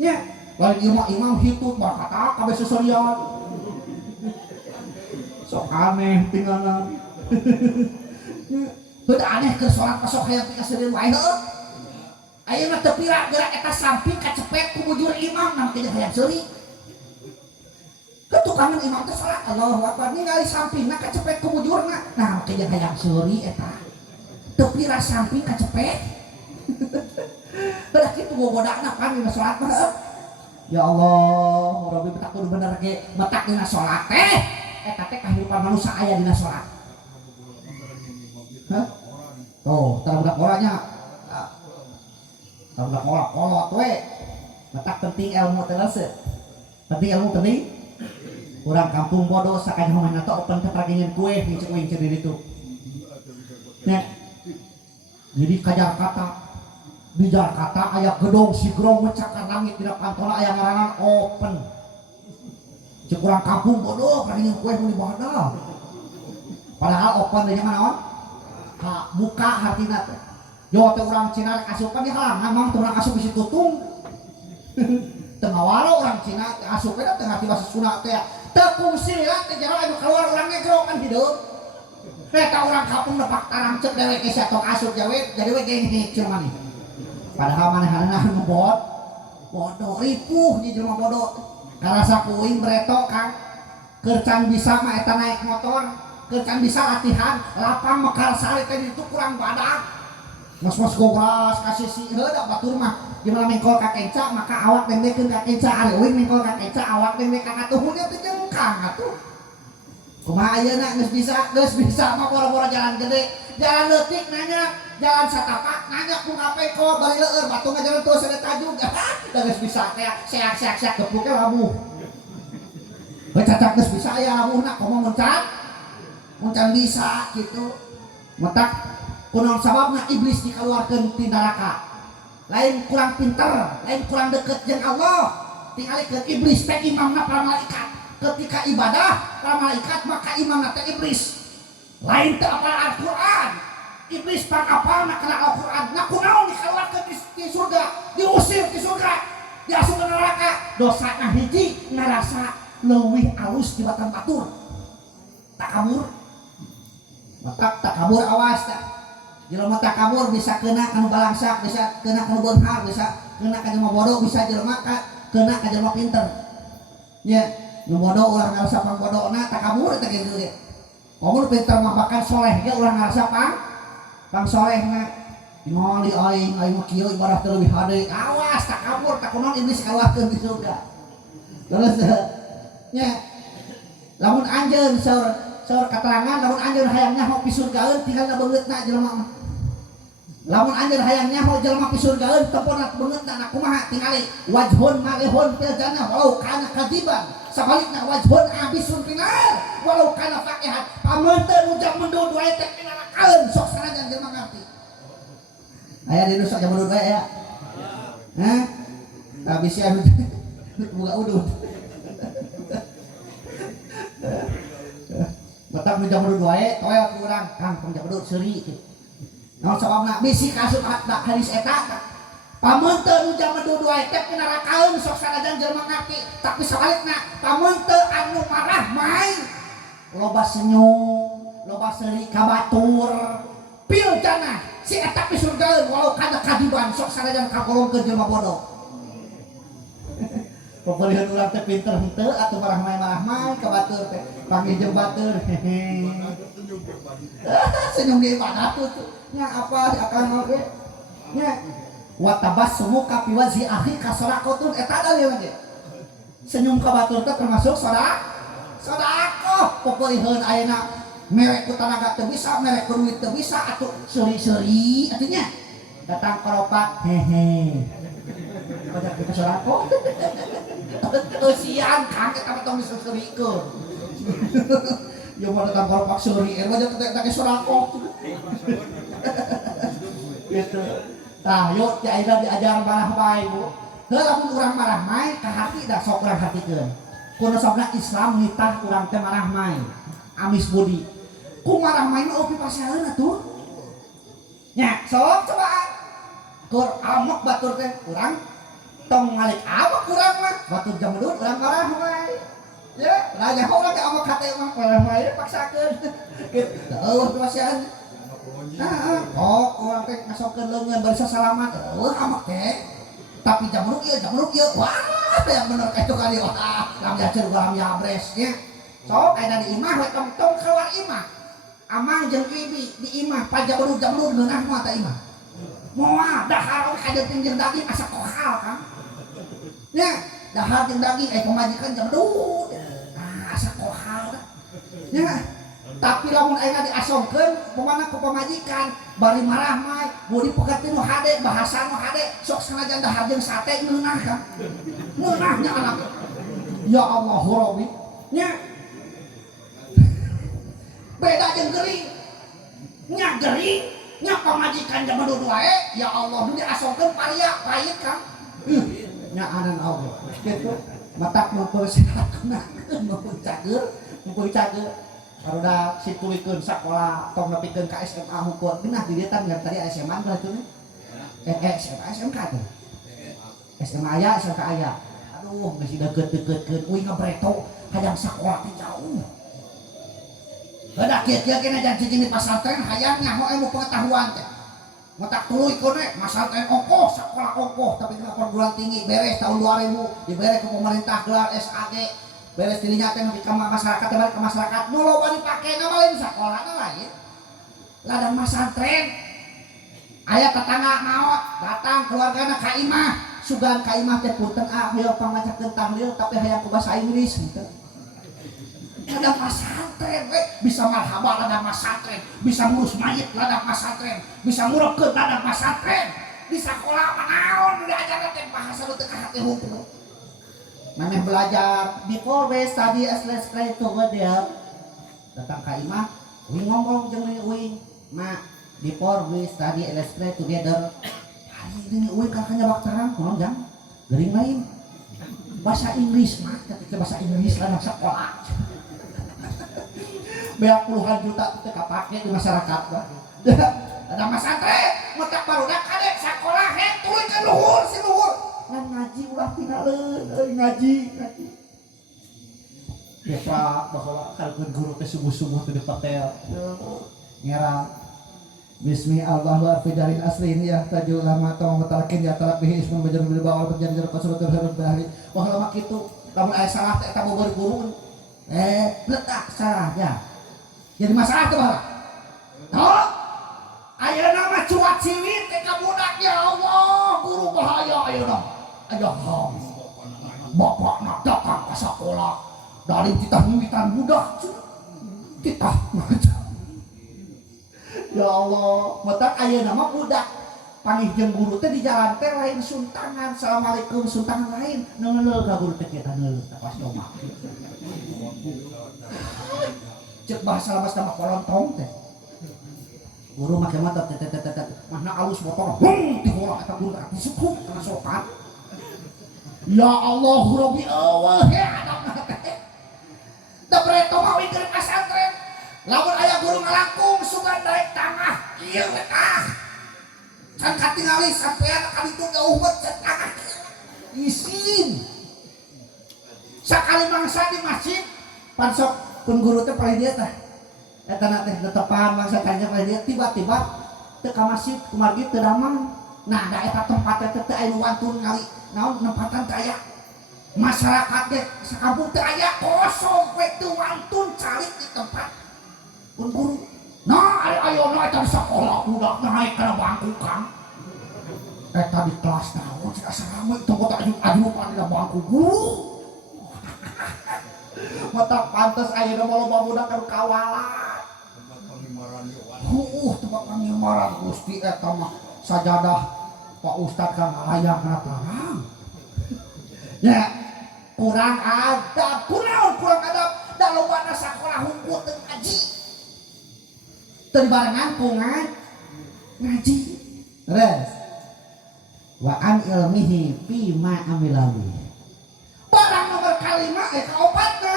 ya lain imam hitut bakata kabeh seserian sok aneh tinggalan teu aneh keur salat sok hayang kaseureun wae heuh ayeuna teu pira gerak eta samping kacepet ku bujur imam namun teh hayang seuri ketukangan imam teh salat Allahu Akbar ningali sampingna kacepet ku bujurna nah teh hayang seuri eta teu pira samping kacepet teh kitu gogodana pan dina salat mah ya Allah Rabbi betak kudu bener ge metak dina salat teh eta teh kahirupan manusia aya dina salat tuh tara budak orangnya tara budak orang kolot we metak penting ilmu teh leuseuh penting ilmu penting urang kampung bodoh sakanya homana teh open teh pagengeun kue hiji uing di ditu nya jadi kajar kata di Jakarta aya gedung sigrong mencakar langit dina kantorna aya ngaranna open cek urang kampung bodoh pagengeun kue mun ibadah padahal open teh naon buka hatina teh. Yo teh urang Cina asupan di halangan mah teu urang asup bisi tutung. Tengah waro orang Cina asupnya tengah tiba susuna teh tepungsi lah teh jaro anu keluar urang negro kan hidup eta urang kampung nepak tarang cek dewe ke sia tong asup jawe jadi we gengek cuman padahal manehna ngebot bodoh ripuh di jelema bodoh karasa kuing bereto Kang keur can bisa mah eta naik motor keur can bisa latihan lapang mekar sari teh itu kurang badak mas-mas gobras kasih si heuda batur mah gimana mengkol ka kenca maka awak dengdekeun ka kenca ari euy mengkol ka kenca awak dengdek ka katuhnya teh jengkang atuh kumaha ayeuna geus bisa mah boro-boro jalan gede jalan leutik nanya jalan satapak nanya ku ngape ko bari leueur batu ngajalan tuh sada tajug da geus bisa teh seak-seak gepuk ke labuh we cacak geus bisa aya labuhna komo muncan bisa gitu metak kunaon sababna iblis dikeluarkeun ti neraka lain kurang pintar, lain kurang deket dengan Allah tinggalkan iblis teh imamna para malaikat ketika ibadah para malaikat maka imamna teh iblis lain teh apal Al-Quran iblis pang apal na kena Al-Quran nah kunaon dikeluarkan di surga diusir di surga diasup ke neraka dosana hiji ngarasa leuwih alus di batang batur takabur matak takabur awas tak jelema takabur bisa kena kanu balangsak bisa kena kanu beunghar bisa kena ka jelema bodoh bisa jelema kena ka jelema pinter nya nu bodoh ulah ngarasa pang bodona takabur teh kitu ge komo pinter mah bahkan soleh ge ulah ngarasa pang soleh mah ngoli aing mah kieu ibadah teu leuwih hade awas takabur tak kunaon iblis kalahkeun di surga terus nya lamun anjeun saur katerangan lamun anjeun hayang nyaho pi surgaeun tinggalna beungeutna jelema mah lamun anjeun hayang nyaho jelema pi surgaeun tempona beungeutna na kumaha tingali wajhun malihun fil jannah walau kana kadiban sabalikna wajhun abisun finar walau kana faqihan pameunteun ujang mendul wae teh pinarakaeun sok sanajan jelema ngarti aya di nusa jam mendul wae ya hah habis ya buka udud betak nu jam mendul wae toel ku urang Kang pang jam mendul seuri naon sababna bisi kasut hadis eta pameunteun nu jam mendul wae teh pinarakaeun sok sanajan jelema ngarti tapi sabalikna pameunteun anu marah main loba senyum loba seuri ka batur pil jannah si eta pi surgaeun walau kada kadiban sok sanajan kagolongkeun jelema bodoh pemberian urang teh pinter henteu atuh marah main ka batur teh panggil jeung batur hehe senyum di ibadah tuh nya apa akan oge nya wa tabassumu ka fi wajhi akhi ka sadaqatun eta dalil ge senyum ka batur teh termasuk sedekah popoiheun ayeuna merek ku tanaga teu bisa merek ku duit teu bisa atuh seuri-seuri atuh nya datang keropak hehe baca kita sedekah teu sian Kang eta mah tong diseurikeun ya mau datang keropak seuri baca kita sedekah gitu. Tah yuk ayeuna diajar marah bae Bu. Heuh lamun urang marah main ka hati da sok urang hatikeun. Kuno sabna Islam nitah urang teh marah main. Amis budi. Ku marah main opi pasaeun atuh. Nya sok cobaan. Kur amok batur teh urang tong ngalik amok urang mah. Batur jam mendut urang marah wae. Ya, lah nya urang teh amok hate mah marah wae paksakeun. Gitu. Eueuh pasaeun. Nah, orang teh ngasokeun leungeun bari sasalaman. Amak teh. Tapi jamruk ieu. Wah, yang bener itu kali wah. Lam yacer lam yabres nya. Sok aya di imah we tong keluar imah. Amang jeung ibi di imah pajamruk geunah moal teh imah. Moal dahar kada jeung daging asa kohal Kang. Nya, dahar jeung daging pemajikan jamruk. Nah, asa kohal. Nya tapi lamun ayeuna diasongkeun pemana ku pamajikan bari marah mah mau dipegat nu hade bahasa nu hade sok sanajan dahar jeung sate ngeunah Kang ngeunahnya anak ya Allah Rabbi nya beda jeung gering nya gering nya pamajikan jaman dudu wae ya Allah nu diasongkeun paria pait Kang nya anan Allah kitu matak meupeus sakunakeun meupeus cager Saruda situikeun sakola tong nepikeun ka SMA hukum genah di dieu tadi SMA kan atuh SMA SMK tuh SMA aya SMK aya aduh geus deukeut-deukeutkeun uing ngabreto hayang sakola teh jauh heudak kieu-kieu kena janji di pasantren hayang nyaho ilmu pengetahuan teh motak tuluy kone pasantren ongkoh sakola ongkoh tapi kena perguruan tinggi beres tahun 2000 dibere ke pemerintah gelar SAG beres dirinya teh nepi ka masyarakat balik ke masyarakat nu loba dipake na lain sakolana lain ladang pasantren aya tetangga maot datang keluargana ka imah sugan ka imah teh punten hoyong pamacakeun tahlil tapi hayang ku basa Inggris gitu ladang pasantren bisa marhaba ladang pasantren bisa ngurus mayit ladang pasantren bisa ngureukeun ladang pasantren di sakola manaon diajarna teh bahasa nu teu ka hati hukum maneh belajar before we study let's try to go there datang ka imah uing ngomong jeung uing mak before we study let's try together hari ini uing kakaknya bak terang kunaon jang geuring lain bahasa Inggris mah ketika bahasa Inggris lah sekolah beak puluhan juta teh kapake di masyarakat bah ada masantren motak barudak kadek sakolah he tuluy ka luhur si luhur ngan ngaji ulah tinggalin ngaji ya Pak bahwa kalkeun guru teh subuh-subuh teh di hotel ngerang bismi Allah wa fi daril asrin ya tajul lama tong mutalakin ya talak bihi ismun bajar bil bawal berjanji rasul terhadap bahari wah lama kitu lamun aya salah teh eta bobor guru letak salah ya jadi masalah teh baheula oh ayeuna mah cuat ciwit teh ka budak ya Allah guru bahaya ayeuna aya ham bapak nak datang ke sekolah dari titah wiwitan budak titah macam ya Allah matak ayeuna mah budak panggih jeung guru teh di jalan teh lain suntangan assalamualaikum suntangan lain neuleuh ka guru teh kita neuleuh pas doma cek bahasa lemas nama kolontong teh guru make mata teh mana alus botol digolah eta guru teh disukuk kana sopan ya Allah Rabbi Allah ya adamna teh da breto mah wing keur pasantren lamun aya guru ngalangkung sugan daek tangah ieu tah can katingali sampean ka ditu jauh bet tangah isin sakali mangsa di masjid pansok pun guru teh paling dia teh eta na teh tetepan mangsa tanya paling dia tiba-tiba teu ka masjid kumargi teu damang nah da eta tempat teh teu aya wantun ngali naon nempatan teh aya masyarakat teh sakampung teh aya kosong we teu wantun calik di tempat pun guru nah ayeuna eta di sakola budak naik kana bangku kang eta di kelas naon cek asrama tong kota aju-ajupan di bangku guru mata pantes ayeuna mah loba budak anu kawalan tempat pengimaran Gusti eta mah sajadah Pak Ustad kan layak na tarang ya kurang adab kurang adab da lobana sakola hungkul teu ngaji teu dibarengan ku ngaji res wa an ilmihi fi ma amilawi barang nomor kalima kaopatna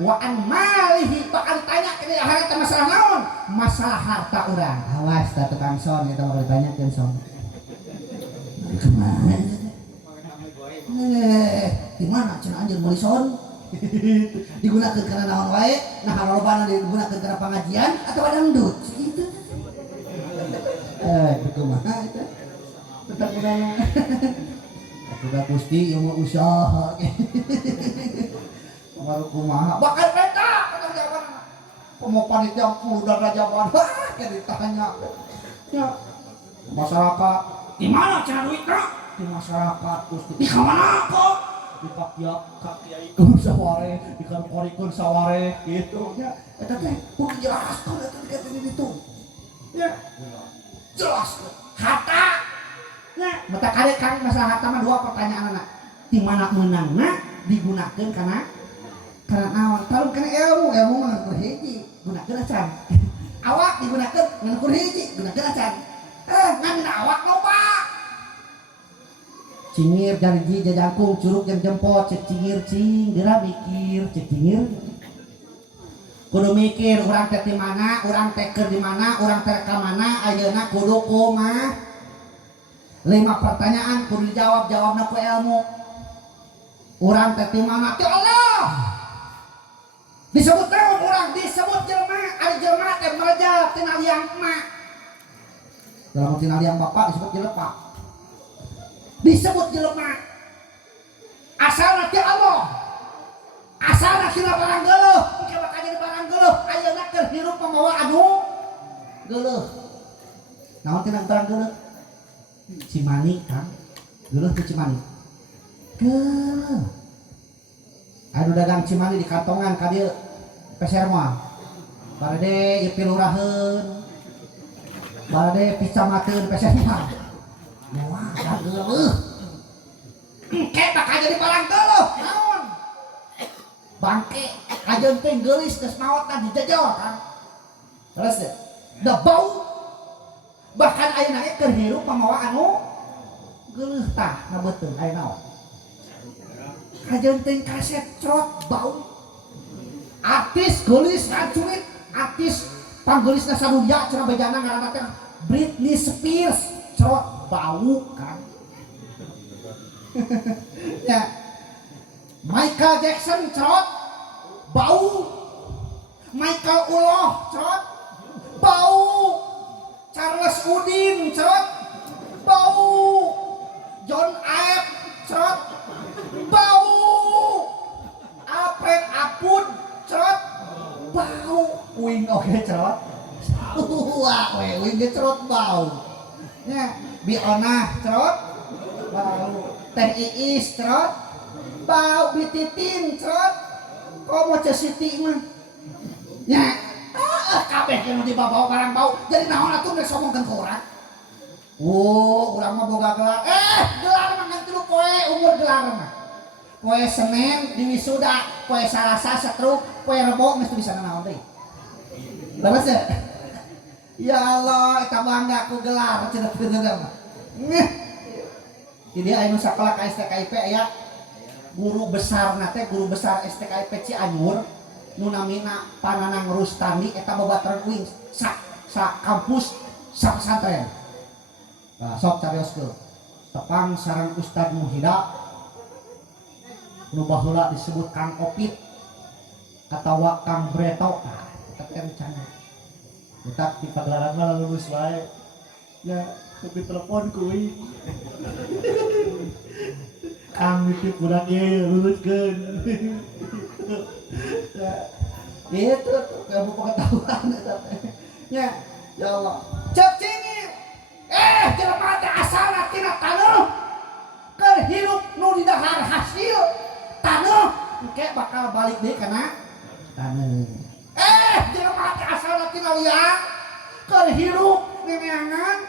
wa an malihi bakal ditanya ke dia harta masalah naon masalah harta urang awas teh tukang son eta bakal ditanyakeun son kemana di mana cenah anjeun meuli son digunakeun kana naon wae nah lolobana digunakeun kana pengajian atau dangdut kitu kumaha eta tetep urang udah Gusti yang mau usaha baru kumaha bakal eta kata jawaban pemohon panitia 10 dan rajaban kayak ditanya ya masyarakat di mana cara duitnya di masyarakat Gusti di mana kok di pakiak kakiai kun saware di karkorikun saware gitu ya eta teh kudu jelaskeun eta dikatakan itu ya jelas harta ya mata kali kali masalah harta mah dua pertanyaan anak di mana menangna digunakeun kana naon talun kana ilmu mah ngukur hiji gunakeun acan awak digunakeun ngukur hiji gunakeun acan ngan awak loba cingir janji jajangkung curug jam jempot cek cingir cing geura mikir cek cingir kudu mikir urang teh di mana, urang teh keur di mana, urang teh ka mana, ayeuna kudu kumaha. 5 pertanyaan kudu dijawab-jawabna ku ilmu. Urang teh di mana? Ti Allah. Disebut naon urang? Disebut jelema, ari jelema teh merejal tina liang emak. Dalam tina liang bapak disebut jelema. Disebut jelema. Asalna ti Allah. Asalna tina barang geuleuh, engke bakal jadi barang geuleuh. Ayeuna keur hirup pamawa anu geuleuh. Naon tina barang geuleuh? Cimani kan. Geuleuh teh cimani. Geuleuh. Anu dagang cimani di kantongan ka dieu peser moal. Barade ieu piluraheun. Barade picamateun peser moal. Moal da geuleuh. Engke bakal jadi barang geuleuh. Naon? Bangke ajeun teh geulis geus maotna dijajal kan. Terus deh. Da bau. Bahkan ayeuna ge keur hirup pamawa anu geuleuh tah ngabeuteun aya naon. Ajeun teh kaset crot bau. Artis geulis ngacurit, artis panggeulisna sadunya cenah bejana ngaranna teh Britney Spears, crot bau kan. Ya. Michael Jackson cerot bau. Michael Uloh cerot bau. Charles Udin cerot bau. John Aep cerot bau. Alfred Apud cerot bau. Wing oke cerot. Wah, wing ge cerot bau. Ya, Biona cerot bau. Teh Iis cerot bau. Bititin cerot komo Siti mah nya kabeh kena dibawa barang bau. Jadi naon atuh geus ngomongkeun ka urang. Urang mah boga gelar. Gelar mah ngan 3 poe umur gelar mah. Poe Senin di wisuda, poe Salasa setruk, poe Rebo geus teu bisa naon deui. Leres ya? Ya Allah, eta bangga ku gelar cenah bener mah. Jadi anu sakola ka STKIP aya guru besar nate, guru besar STKIP Cianjur nu namina Pananang Rustandi eta babaturan uing sa kampus sa pesantren. Nah, sok carioskeun. Tepang sareng Ustad Muhida nu baheula disebut Kang Opit atawa Kang Breto. Nah, eta teh rencana. Eta di pagelaran mah lulus wae. Ya, tapi telepon kuy. Kang nitip budak ye luluskeun. Itu kamu pengetahuan eta teh. Ya Allah. Cek cingir. Jelema teh asalna tina taneuh. Keur hirup nu di dahar hasil taneuh, engke bakal balik deui kana taneuh. Jelema teh asalna tina liang. Keur hirup neangan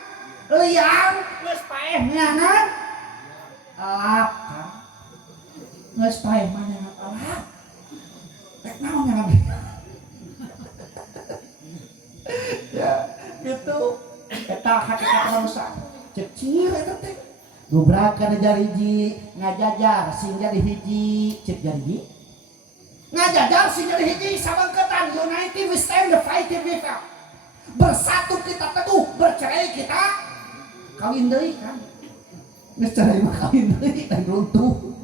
liang geus paeh neangan alap kan. Geus paeh mah neangan alap. Rek naon yang abi? Ya, gitu. Eta hakikat manusia. Cek cingir eta teh. Gubrak kana jariji ngajajar sing jadi hiji, cek jariji. Ngajajar sing jadi hiji sabangketan united we stand the fighting we fight. Bersatu kita teguh, bercerai kita kawin deui kan. Geus cerai mah kawin deui dan runtuh.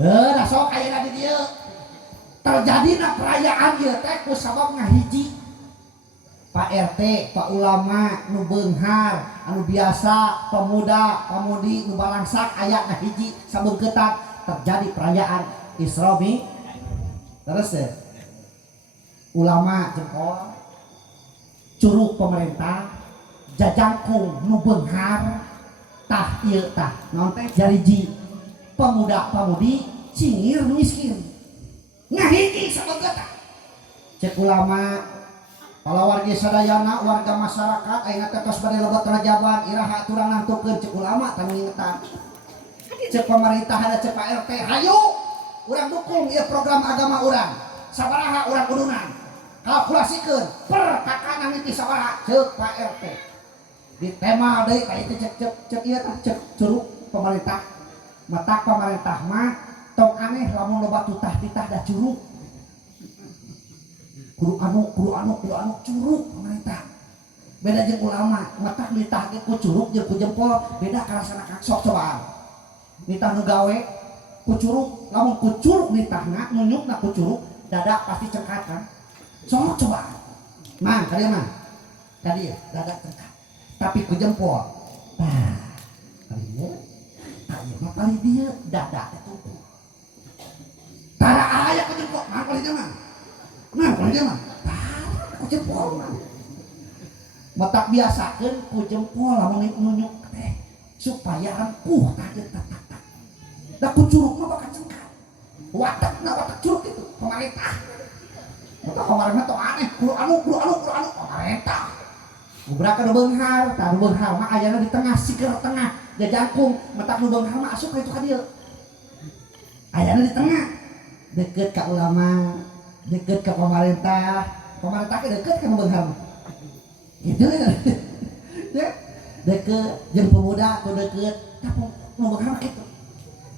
Dah sok ayeuna di dieu. Terjadina perayaan ieu teh ku sabab ngahiji. Pak RT, Pak Ulama, nu beunghar, anu biasa, pemuda, pamudi, nu balangsak aya ngahiji sabeungkeutan terjadi perayaan Isra Mi'raj. Terus deh. Ulama jempol, curug pemerintah, jajangkung nu beunghar, tah ieu tah naon teh jariji. Pemuda, pamudi, cingir miskin. Ngahiji sabeungkeutan. Cek ulama kalau warga sadayana, warga masyarakat, ayeuna teh tos bade lebet rajaban, iraha turang nangtukeun cek ulama tanu ingetan. Cek pemerintah ada cek Pak RT, hayu urang dukung ieu program agama urang. Sabaraha urang kudunan. Kalkulasikeun per kakana miti sabaraha cek Pak RT. Di tema deui ka ieu cek ieu tah cek curug pemerintah. Matak pemerintah mah tong aneh lamun loba tutah-titah da curug. kudu anu curug pemerintah. Beda jeung ulama, matak nitah ge ku curug jeung ku jempol beda karasana sok coba. Nitah nu gawe ku curug, lamun ku curug nitahna nunyukna ku curug, dada pasti cengkat kan. Sok coba. Mang, kadieu mah. Kadieu dada cengkat. Tapi ku jempol. Tah. Kadieu. Tah ieu mah kali dieu dada teh tutup. Tara aya ku jempol, mang kali dieu mah. Nah, kali dieu mah. Tah, ku jempol mah. Matak biasakeun ku jempol lamun nunyuk teh supaya ampuh tah tak. Da ku curug mah bakal cengkat. Watakna watak curug itu pemerintah. Matak pemerintah tong aneh, kudu anu pemerintah. Ubraka nu beunghar, tah nu beunghar mah ayana di tengah sikeun tengah jajangkung, matak nu beunghar mah asup ka itu ka dieu. Ayana di tengah. Deket ka ulama, deket ka pemerintah. Pemerintah ke deket ka nu beunghar mah. Gitu ya deket jeung pemuda ku deket tapi nu beunghar kitu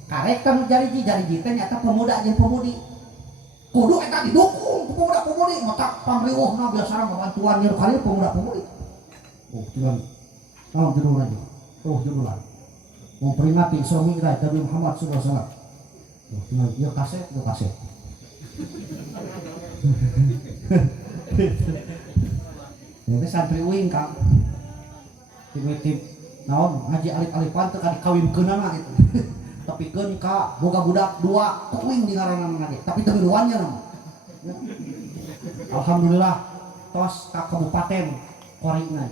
karek tanu jariji teh nyata pemuda jeung pemudi kudu eta didukung ku pemuda-pemudi matak pamriweuhna biasana ngabantuan nyeur kali pemuda-pemudi cuman judul lagi judulan memperingati Isra Mi'raj Nabi Muhammad sallallahu alaihi wasallam cuman ieu kaset ini santri uing kang tip naon ngaji alif-alifan teu kadi kawinkeunana gitu tapi keun ka boga budak dua uing di ngaranna ngade tapi teu duanya nama alhamdulillah tos ka kabupaten Korigna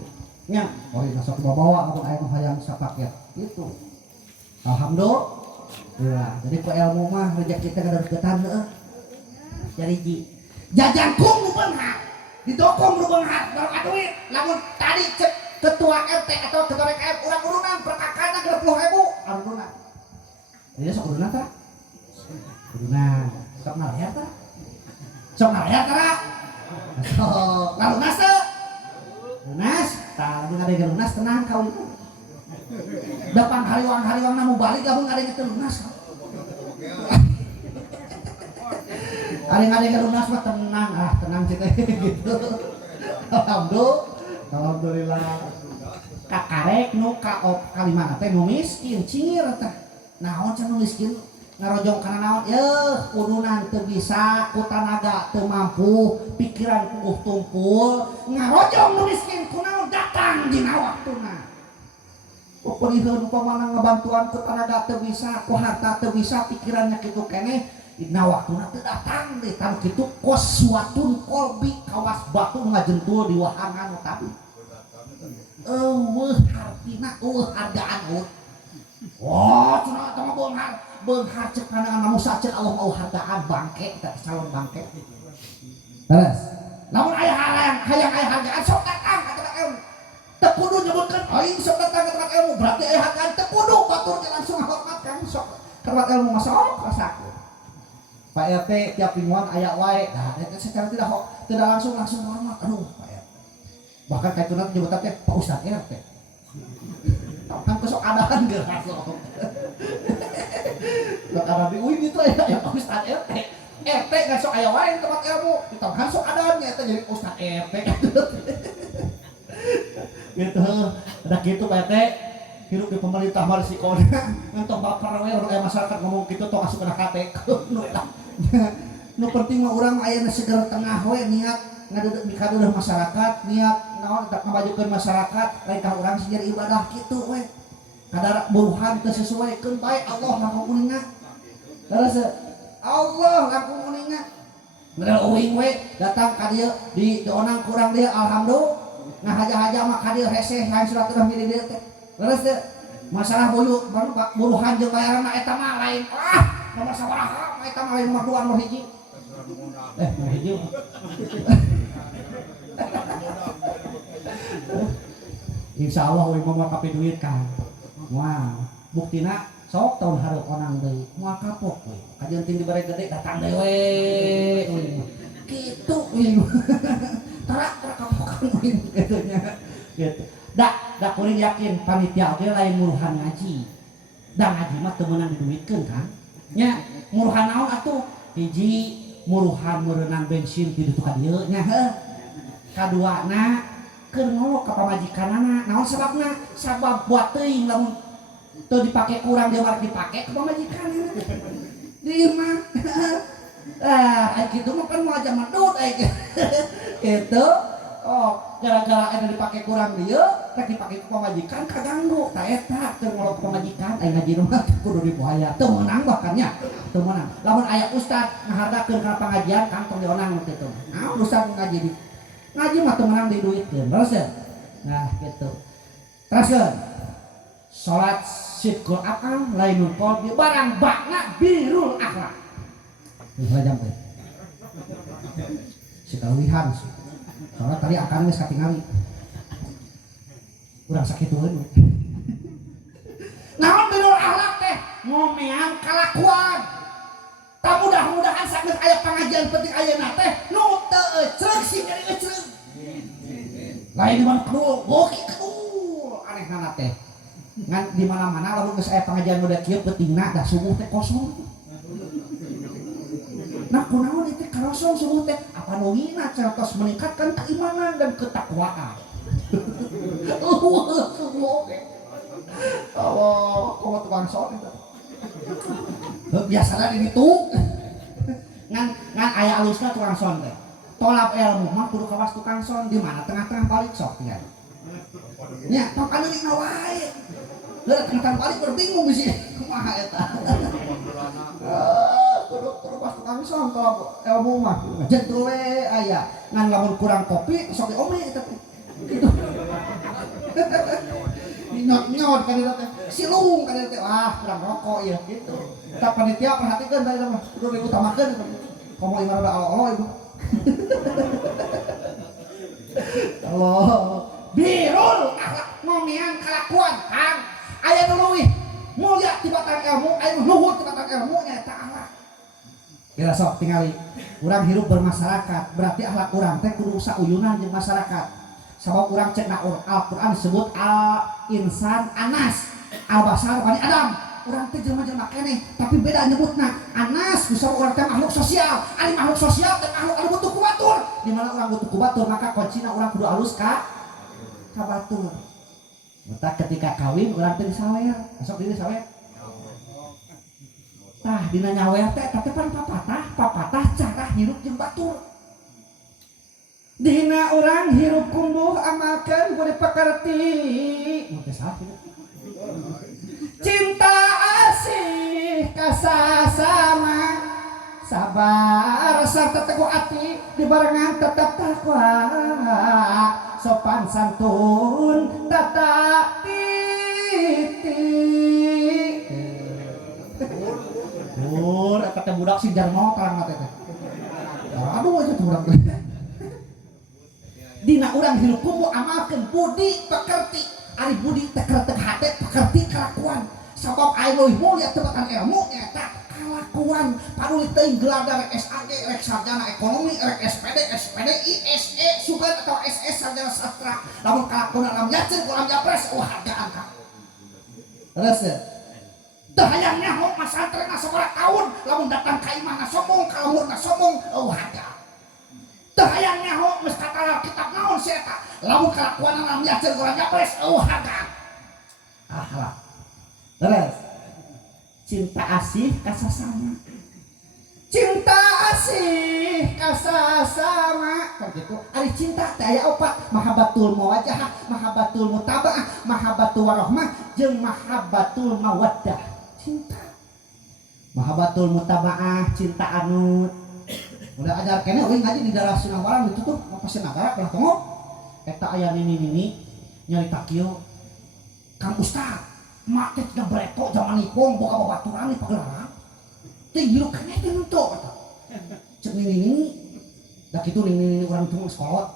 nya Korigna sok bawa mun aya nu hayang sapaket gitu alhamdulillah jadi ku ilmu mah rezeki teh kada deketan heuh jariji jajangkung nu beunghar didokong lu beunghar baru duit lamun tadi ketua RT atau ketua RKM urang urunan perkakana 20.000 arunan dia sok urunan tah urunan sok ngarear tah sok lalunas teh lunas tah lamun ada lunas tenang kau itu depan hariwang namu balik lamun ada teh lunas ada lunas mah tenang cita gitu. Alhamdulillah. Kakarek nu kalimana teh nu miskin cingir tah. Naon can nu miskin ngarojong kana naon kudunan teu bisa ku tanaga teu mampu pikiran puguh tumpul ngarojong nu miskin kunaon datang dina waktuna. Peuliheun upamana ngabantuan ku tanaga teu bisa ku harta teu bisa pikirannya kitu keneh dina waktuna teu datang deh tan kitu qoswatun qalbi kawas batu ngajentul di wahangan tapi hartina hargaan cenah tama beunghar cek pandangan manusia cek Allah mau hargaan bangke eta calon bangke terus lamun aya hayang aya hargaan sok datang ka tempat ilmu teu kudu nyebutkeun aing sok datang ka tempat ilmu berarti aya hargaan teu kudu batur langsung hormatkan sok tempat ilmu masuk rasakeun Pak RT tiap mingguan aya wae. Nah, eta secara tidak langsung hormat. Aduh, Pak RT. Bahkan kayak tunat nyebutan teh Pak Ustaz RT. Kan kesok adahan geus loh. Sok ada di uin itu ya Pak Ustaz RT. RT enggak sok aya wae tempat ilmu. Ditambah sok adahan nya eta jadi Ustaz RT. Gitu. Ada gitu Pak RT. Hidup di pemerintah mah risikona ngantos baper we urang masyarakat ngomong kitu tong asup kana kate nu penting mah urang aya segera tengah we niat ngaduduh masyarakat niat naon tak ngabajukeun masyarakat lain ka urang sendiri ibadah kitu we kadar buruhan teu sesuaikeun bae Allah langkung uninga terus Allah langkung uninga bener uing we datang ka dieu di onang kurang dieu alhamdulillah ngahaja-haja mah ka dieu hese hayang silaturahmi di dieu teh terus masalah buruhan jeung bayaran eta mah lain nomor sabaraha eta mah lain nomor 2 nomor 1 nomor 1 insyaallah we mah kape duit kan wah buktina sok tahun hareup onang deui moal kapok we kajian ting dibere gede datang deui we kitu we tara kapokan we kitu nya gitu dak kuring yakin panitia oge lain muruhan ngaji. Da ngaji mah teu meunang diduitkeun kan. Nya muruhan naon atuh? Hiji muruhan merenang bensin di ditu ka dieu nya heuh. Kaduana keur ngolok ka pamajikanana naon sababna sabab buat teuing lamun teu dipake kurang dia mah dipake ka pamajikanana dieu mah ah kitu mah kan mau aja medut aya kitu oh gara-gara ada dipake kurang dieu rek dipake ku pamajikan kaganggu ta eta teu ngolok pamajikan aya ngaji mah kudu dipoaya teu meunang bahkan nya teu meunang lamun aya ustad ngahargakeun kana pangajian kang tong dionang kitu naon ustad ngaji ngaji mah teu meunang diduitkeun terus ya nah kitu teruskeun salat sidqul aqal lainul qalbi barang bakna birul akhlak jam teh si kaluwihan soalnya tadi akan geus katingali urang sakitueun naon birul akhlak teh ngomean kalakuan tak mudah-mudahan sageus aya pangajian penting ayeuna teh nu teu ecreug sing nyari ecreug lain di mana kedul boki kedul anehna teh ngan di mana-mana lamun geus aya pangajian model kieu pentingna dah subuh teh kosong nah kunaon itu karosong subuh teh apa nungina certos meningkatkan keimanan dan ketakwaan subuh teh Allah komo tukang sok itu biasanya di ditu ngan aya alusna tukang son teh tolap ilmu mah kudu kawas tukang son di mana tengah-tengah balik sok nya nya papaneurina wae leuh tengah-tengah balik berbingung sih kumaha eta kudu pas tukang son tolap ilmu mah jentul we aya ngan lamun kurang kopi sok diome eta kitu nyot kan eta teh silung kan eta teh wah kurang rokok ya gitu tak panitia perhatikeun tadi mah kudu diutamakeun komo imah rada alo-alo ibu Allah birul akhlak ngomean kalakuan kang aya nu leuwih mulia tibatan ilmu aya nu luhur tibatan ilmu nya eta akhlak kira sok tingali urang hirup bermasyarakat berarti akhlak urang teh kudu sauyunan jeung masyarakat sabab urang cek na Al-Qur'an disebut al-insan anas al-basar bani adam urang teh jelema-jelema keneh tapi beda nyebutna anas kusab urang teh makhluk sosial ari makhluk sosial teh makhluk anu butuh ku batur di mana urang butuh ku batur maka kuncina urang kudu alus ka batur eta ketika kawin urang teh disawer asok diri sawer tah dina nyawer teh tapi pan papatah cara hirup jeung batur dina urang hirup kumbuh amalkeun kudu pakarti mun teh salah cinta asih kasasama sabar sarta teguh ati dibarengan tetap takwa sopan santun tata titi eta teh budak si Jarmo karang mah teh aduh aja tuh budak dina urang hirup kumbuh amalkeun budi pekerti ari budi tekertek hate pekerti kelakuan sabab aya leuwih mulia tebatan ilmu eta kalakuan paduli teuing gelar rek SAD rek sarjana ekonomi rek SPD SPDI SE sugan atau SS sarjana sastra lamun kalakuan alam yaceun ulam japres hargaan ka terus teu hayang nyaho masantrenna sabaraha taun lamun datang ka imahna sombong ka umurna sombong hargaan teu hayang nyaho geus katala kitab naon si eta lamun kalakuan alam yaceun ulam japres hargaan akhlak terus cinta asih kasasama cinta asih kasasama kan gitu ari cinta teh aya opat mahabbatul muwajjah mahabbatul mutabaah mahabbatul warahmah jeung mahabbatul mawaddah cinta mahabbatul mutabaah cinta anu udah ajar kene euy ngaji di daerah Sunambaran itu tuh pasti nagara belah tongok eta aya nini nyarita kieu Kang Ustaz mak teh dah bereko zaman ipong boga babaturan di pagelaran teh hirup keneh teh mentok eta cek nini dah kitu nini urang tunggu sekolot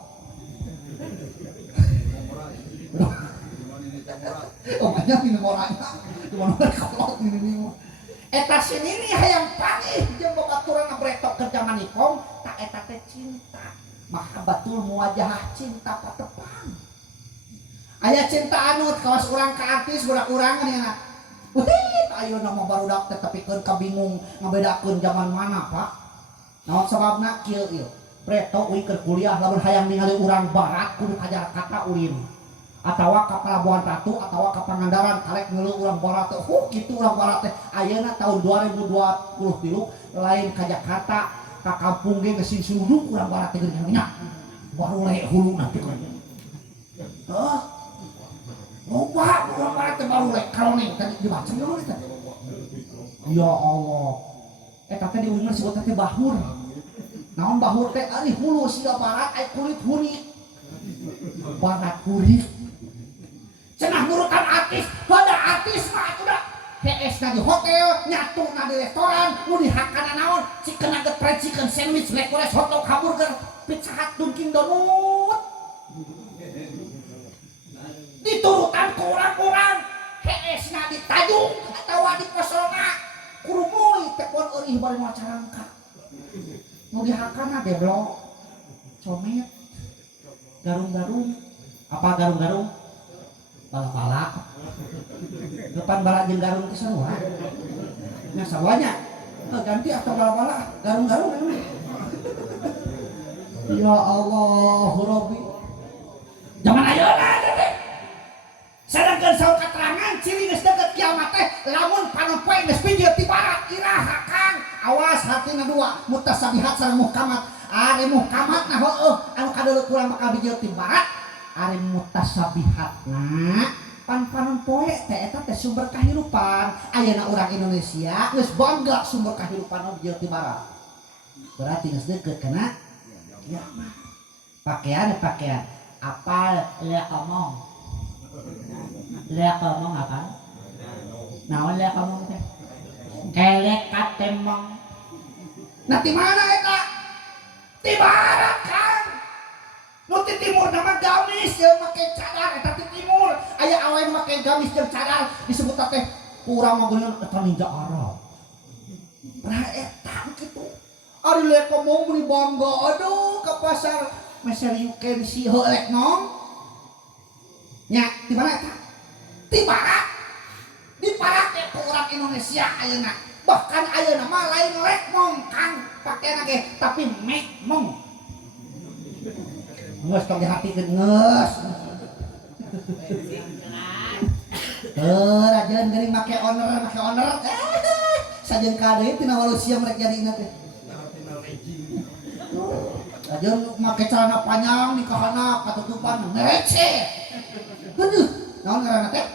oh banyak nini moranya cuma sekolot nini eta si nini hayang panggih jeung babaturan bretok ke zaman ipong tak eta teh cinta mahabbatul muwajjah cinta patepang aya cinta anu kawas urang ka artis budak urang nih wih ayo nama barudak teh tapikeun kabingung ngabedakeun zaman mana Pak Naon sababna kieu ieu. Preto uing keur kuliah lamun hayang ningali urang barat kudu kajar kata ulin. Atawa ka Pelabuhan Ratu atawa ka Pangandaran kalek ngeuleuh urang barat teh. Kitu urang barat teh ayeuna tahun 2023 lain ka Jakarta ka kampung ge geus suluduk urang barat teh geuning nya. Baru le huluna teh kan. Loba urang barat teh baru le kaloneng tadi dibaca dulu teh. Ya Allah. Eta teh di umur disebut teh bahur. Naon bahur teh ari hulu siga barat aya kulit hunik. Barat kurit. Cenah nurutan artis, pada artis mah udah hees na di hotel, nyatu na di restoran, nu dihakana naon, chicken nugget, fried chicken, sandwich, black forest, hotdog, hamburger, pizza hut, Dunkin Donut. Diturutan ke orang-orang, hees na di Tanjung atau di Posona, kurumuy tekon eurih bari moal carangka. Nu dihakana deblok, comet, garung-garung, apa garung-garung? Bala-bala depan bala jeung garung teh sarua nya sawanya ganti atau bala-bala garung-garung ya Allah Rabbi zaman ayeuna teh sedangkeun saur katerangan ciri geus deukeut kiamat teh lamun panompoe geus pinjeun ti barat iraha Kang awas hatina dua mutasabihat sareng muhkamat ari muhkamat nah heueuh anu kadeuleut kurang bakal pinjeun ti barat ari mutasabihatna pan-panon poe teh eta teh sumber kahirupan ayeuna urang Indonesia geus bangga sumber kahirupan nu di barat berarti geus deukeut kana kiamat pakaian apa liak omong apa naon liak omong teh kelek katemong nah di mana eta di barat Kang nu ti timur nama gamis jeung make cadar eta ti timur aya awewe make gamis jeung cadar disebut teh kurang mageunna eta ninja Arab nah eta kitu ari lek ngomong meuli bangga aduh ka pasar mesel you can see heulek nong nya di mana eta di barat di barat teh urang Indonesia ayeuna bahkan ayeuna mah lain lek mong Kang pakeana ge tapi mek mong nges tong dihatikeun nges rajeun geuning make owner sajeun ka deui tina walusia merek jadina teh rajeun make celana panjang nikahana katutupan merece heuh naon ngaranna teh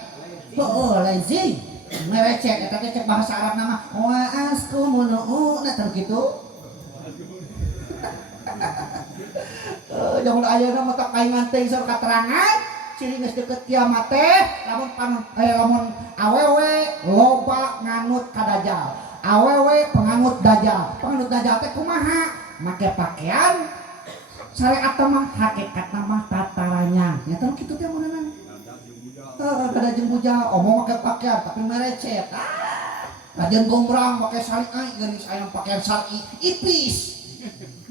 lazy merece eta teh cek bahasa Arab nama wa askumunu nah kitu jangan ayeuna mah tak kaingan teh saur katerangan ciri geus deukeut kiamat teh lamun awewe loba nganut ka dajal awewe penganut dajal teh kumaha make pakaian syariat mah hakikatna mah tataranya nya teh kitu teh munana kada jeung bujal omong make pakaian tapi merecet lajeun gombrang make syariat geuning aya pakaian syar'i ipis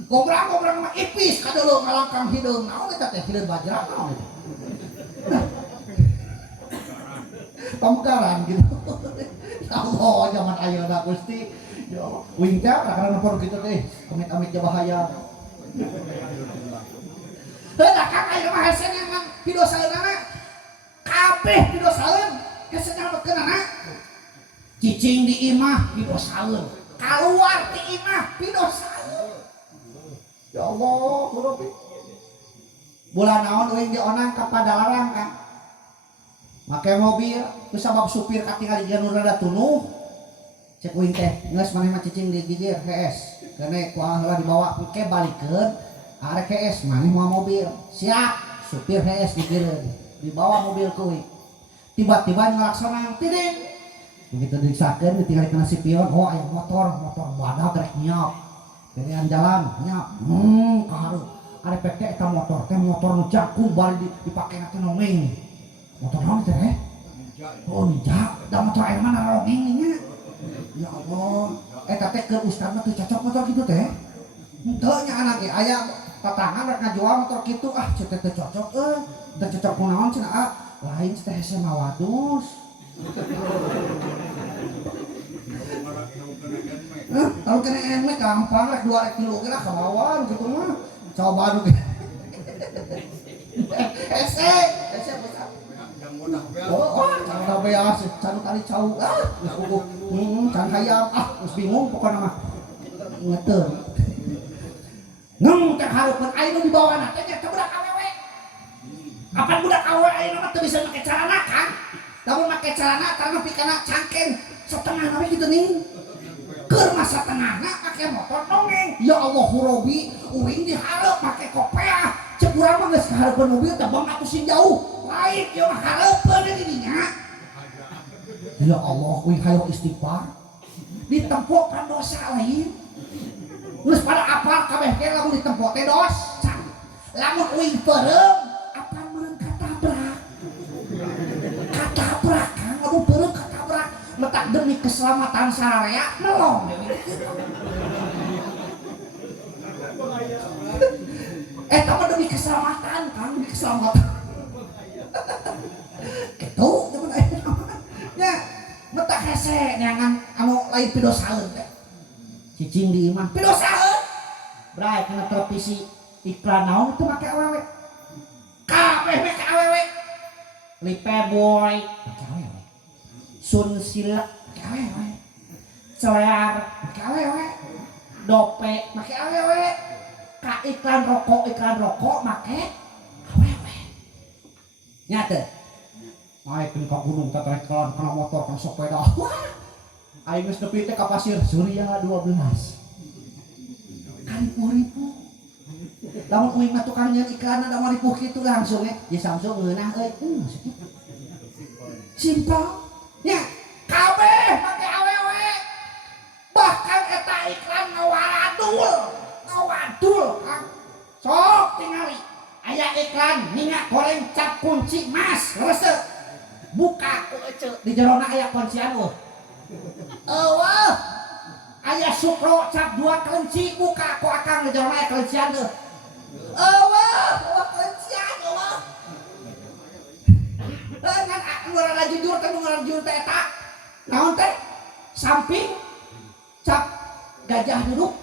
gombrang mah ipis kadeuleuk ngalangkang hideung naon eta teh hideung bajra naon eta pamugaran gitu ya Allah zaman ayeuna Gusti ya wing teh karena nepor kitu teh amit-amit bahaya teu da Kang aya mah hasilna emang pidosaeunana kabeh pidosaeun kesenang bekeunana cicing di imah pidosaeun kaluar ti imah pidosaeun ya Allah, Rabbi. Bulan naon euing dionang ka Padalarang Kang. Make mobil, ku sabab supir katinggal di jalur rada tunuh. Cek euing teh, geus maneh mah cicing digigir HS. Kene ku heula dibawa ke balikeun, arek HS maneh moal mobil. Siap, supir HS digireun. Dibawa mobil ku euing. Tiba-tiba ngalaksana tiding. Begitu disakeun ditinggal kana si pion, oh aya motor badag rek nyop. Pilihan jalan nyap kaharu ada peke eta motor nu jagung bari dipake na nongeng motor naon teh oh ninja da motor aya mana nongeng nya ya Allah eta teh keur ustaz mah teu cocok motor kitu teh henteu nya anak ge aya patangan rek ngajual motor kitu teu teu cocok teu cocok kunaon cenah lain teh SMA wadus Kalau kena emek gampang rek 2 kilo kira ke bawah gitu mah. Coba dulu. Ese besar. Oh, cara beas, cara tali cau. Can hayam geus bingung pokona mah. Ngeuteur. Ngem teh hareupeun ayeuna di bawahna teh nya budak awewe. Apan budak awewe ayeuna mah teu bisa make celana kan? Lamun make celana karena pikana cangkeng setengah nawe gitu nih. Keur masa tengahna make motor dongeng. Ya Allah Robi, uing dihareup make kopiah. Cek urang mah geus kahareupeun mobil teh bang atuh sing jauh. Lain ieu mah hareupeun di dinya. Ya Allah, uing hayo istighfar. Ditempo kan dosa lain. Geus pada apal kabeh ge lamun ditempo teh dosa. Lamun uing peureum apa meureun katabrak. Katabrak kan, lamun peureum katabrak. Letak demi keselamatan sararea nelong deui. Tapi demi keselamatan kan, demi keselamatan. Gitu, teman nya meta hese neangan anu lain pidosaeun teh. Cicing di imah pidosaeun. Bray kana televisi iklan naon itu make awewe. Kabeh make awewe. Lipe boy make awewe. Sun Sila make awewe. Celer make awewe. Dope make awewe. Ka iklan rokok make awewe. Nya teh. Naikeun ka gunung teh kana motor kana sepeda. Wah. Aing geus nepi teh ka Pasir Surya 12. Kali 2000. Lamun uing mah tukang nyeun iklan da mau ripuh kitu langsung ya Samsung ngeunah euy. Simpel. Nya kabeh make awewe. Bahkan eta iklan ngawadul Kang. Sok tingali. Aya iklan minyak goreng cap kunci mas, resep. Buka ku ece di jerona aya kuncian eueuh. Aya sukro cap 2 kelenci buka ku akang di jerona aya kelencian eueuh kelencian eueuh. Dengan ngurang jujur teh ngurang jujur teh eta naon teh samping cap gajah duduk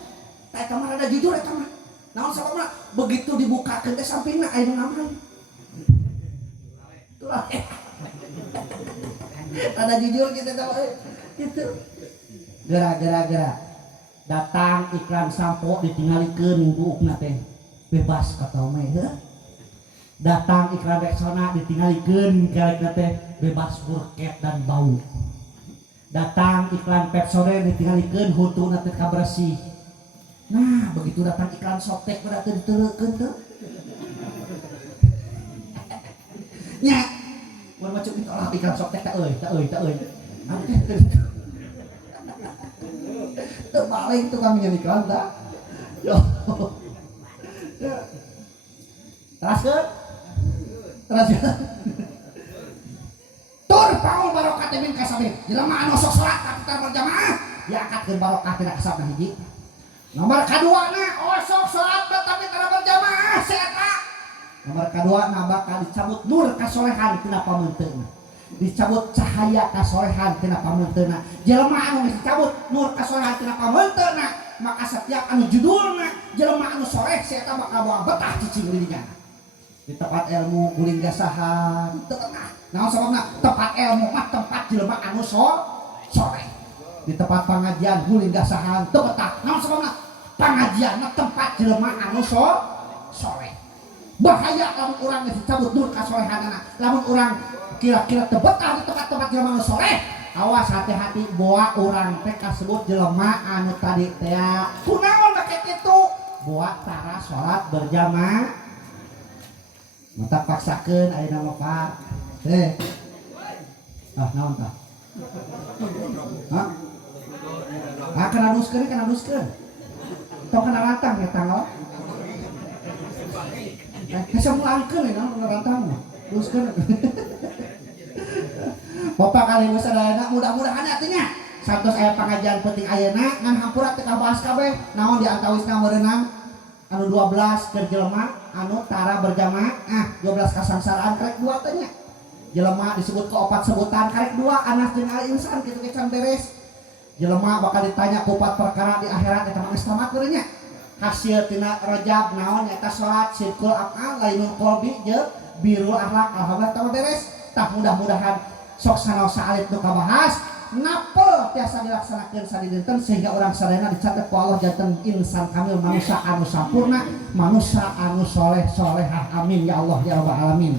teh eta mah rada jujur eta mah naon sababna begitu dibukakeun teh sampingna aya nu ngaman itulah ada jujur kita tahu gitu gara-gara datang iklan sampo ditinggalikeun buukna teh bebas kata meh datang iklan Rexona ditinggalikeun galekna teh bebas burket dan bau datang iklan Pepsodent ditinggalikeun hutuna teh kabersih. Nah begitu datang iklan Softtek berarti diteureukkeun teu nya mun macam itu lah iklan Softtek tak euy terbalik tukang nyeun iklan tak yo teraskeun tur paul barokah teh min kasabeh jelema anu sok salat tapi berjamaah diangkatkeun barokah tina kasabna hiji. Nomor kadua na sok salat tapi tara berjamaah si eta. Nomor kadua na bakal dicabut nur kasolehan tina pamunteunna. Dicabut cahaya kasolehan tina pamunteunna. Jelema anu dicabut nur kasolehan tina pamunteunna, maka setiap anu judulna jelema anu soleh si eta bakal boga betah cicing leuwihna. Di tempat ilmu guling gasahan teu tengah. Naon sababna? Tempat ilmu mah tempat jelema anu soleh. Di tempat pengajian guling gasahan teu betah. Naon sababna? Pengajian mah tempat jelema anu soleh. Bahaya lamun urang geus dicabut nur kasolehanna. Lamun urang kira-kira teu betah di tempat-tempat jelema anu soleh, awas hati-hati boa urang teh kasebut jelema anu tadi teh kunaon make kitu? Boa tara salat berjamaah. Mata paksakeun ayeuna mah Pak. Naon tah? Hah? Kana duskeun. Tong kana rantang ya tanggal. Bisa mulangkeun ya kana rantang mah. Duskeun. Bapak kali sadayana mudah-mudahan atunya satos aya pangajian penting ayeuna ngan hampura teu kabahas kabeh naon di antawisna meureunang anu 12 keur jelema anu tara berjamaah 12 kasangsaraan karek 2 teh nya. Jelema disebut ke 4 sebutan karek 2 anas jeung ali insan kitu ke can beres. jelema bakal ditanya kupat perkara di akhirat eta mah geus tamat nya. Hasil tina Rajab naon eta salat sirkul afal lainul qalbi jeung birul akhlak alhamdulillah tah beres. Tah mudah-mudahan sok sanaosa alit nu kabahas napel tiasa dilaksanakeun sadinten sehingga orang sadayana dicatat ku Allah janten insan kamil manusia anu sampurna manusia anu soleh-solehah amin ya Allah ya rabbal alamin.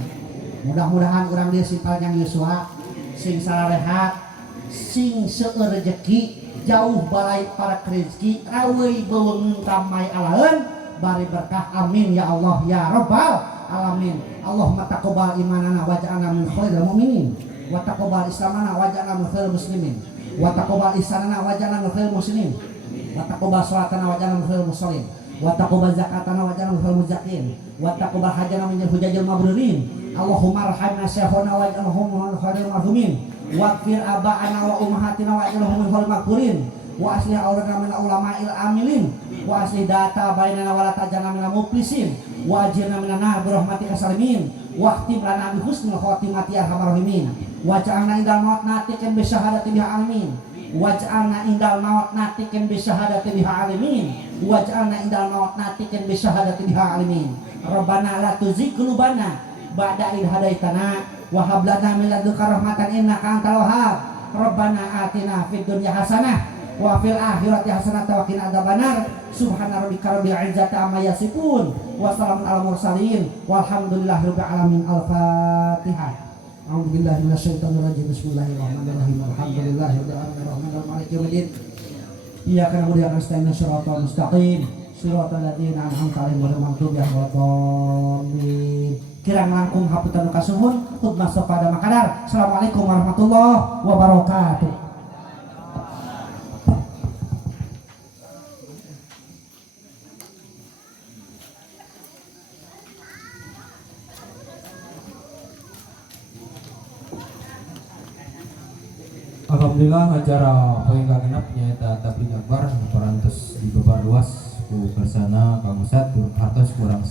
Mudah-mudahan urang dieu sing panjang yuswa sing sararehat sing seueur rezeki jauh balai para rezeki raweuy beungeun ramai alaeun bari berkah amin ya Allah ya rabbal alamin. Allahumma taqabbal imanana waj'alna min khairil mu'minin wa taqabbal islamana waj'alna min khairil muslimin wa taqabbal ihsanana waj'alna min khairil muslimin wa taqabbal salatana waj'alna min khairil musallin wa taqabbal zakatana waj'alna min khairil muzakin wa taqabbal hajjana min hujajil mabrurin. Allahumma arhamna syekhana waj'alhum min khairil marhumin waghfir aba'ana wa ummahatina waj'alhum min khairil maghfurin wa aslih auladana min ulama'il amilin wa aslih data bainana wa la tajana min muflisin wa ajirna minan nar bi rahmatika salimin wa khtim lana bi husnil khotimati ya arhamar rahimin waj'alna indal maut natiqan bi syahadati biha alamin waj'alna indal maut natiqan bi syahadati biha alamin waj'alna indal maut natiqan bi syahadati biha alamin. Rabbana la tuzigh qulubana ba'da idh hadaitana wa hab lana min ladunka rahmatan innaka antal wahhab. Rabbana atina fid dunya hasanah wa fil akhirati hasanah wa qina adzabannar. Subhana rabbika rabbil izzati amma yasifun wa salamun alal mursalin walhamdulillahi rabbil alamin. Al-Fatihah. A'udzubillahi minasyaitonir rajim. Bismillahirrahmanirrahim. Alhamdulillahi rabbil alamin arrahmanir rahim maliki yaumiddin. Iyyaka na'budu wa iyyaka nasta'in shiratal mustaqim shiratal ladzina an'amta 'alaihim ghairil maghdubi 'alaihim waladdallin. Kirang langkung hapunten kasuhun khutbah sapada makadar. Assalamualaikum warahmatullahi wabarakatuh. Alhamdulillah acara poin kagenap nyaeta tabligh akbar parantos dibabar luas ku kersana Kang Ustad hartos kurang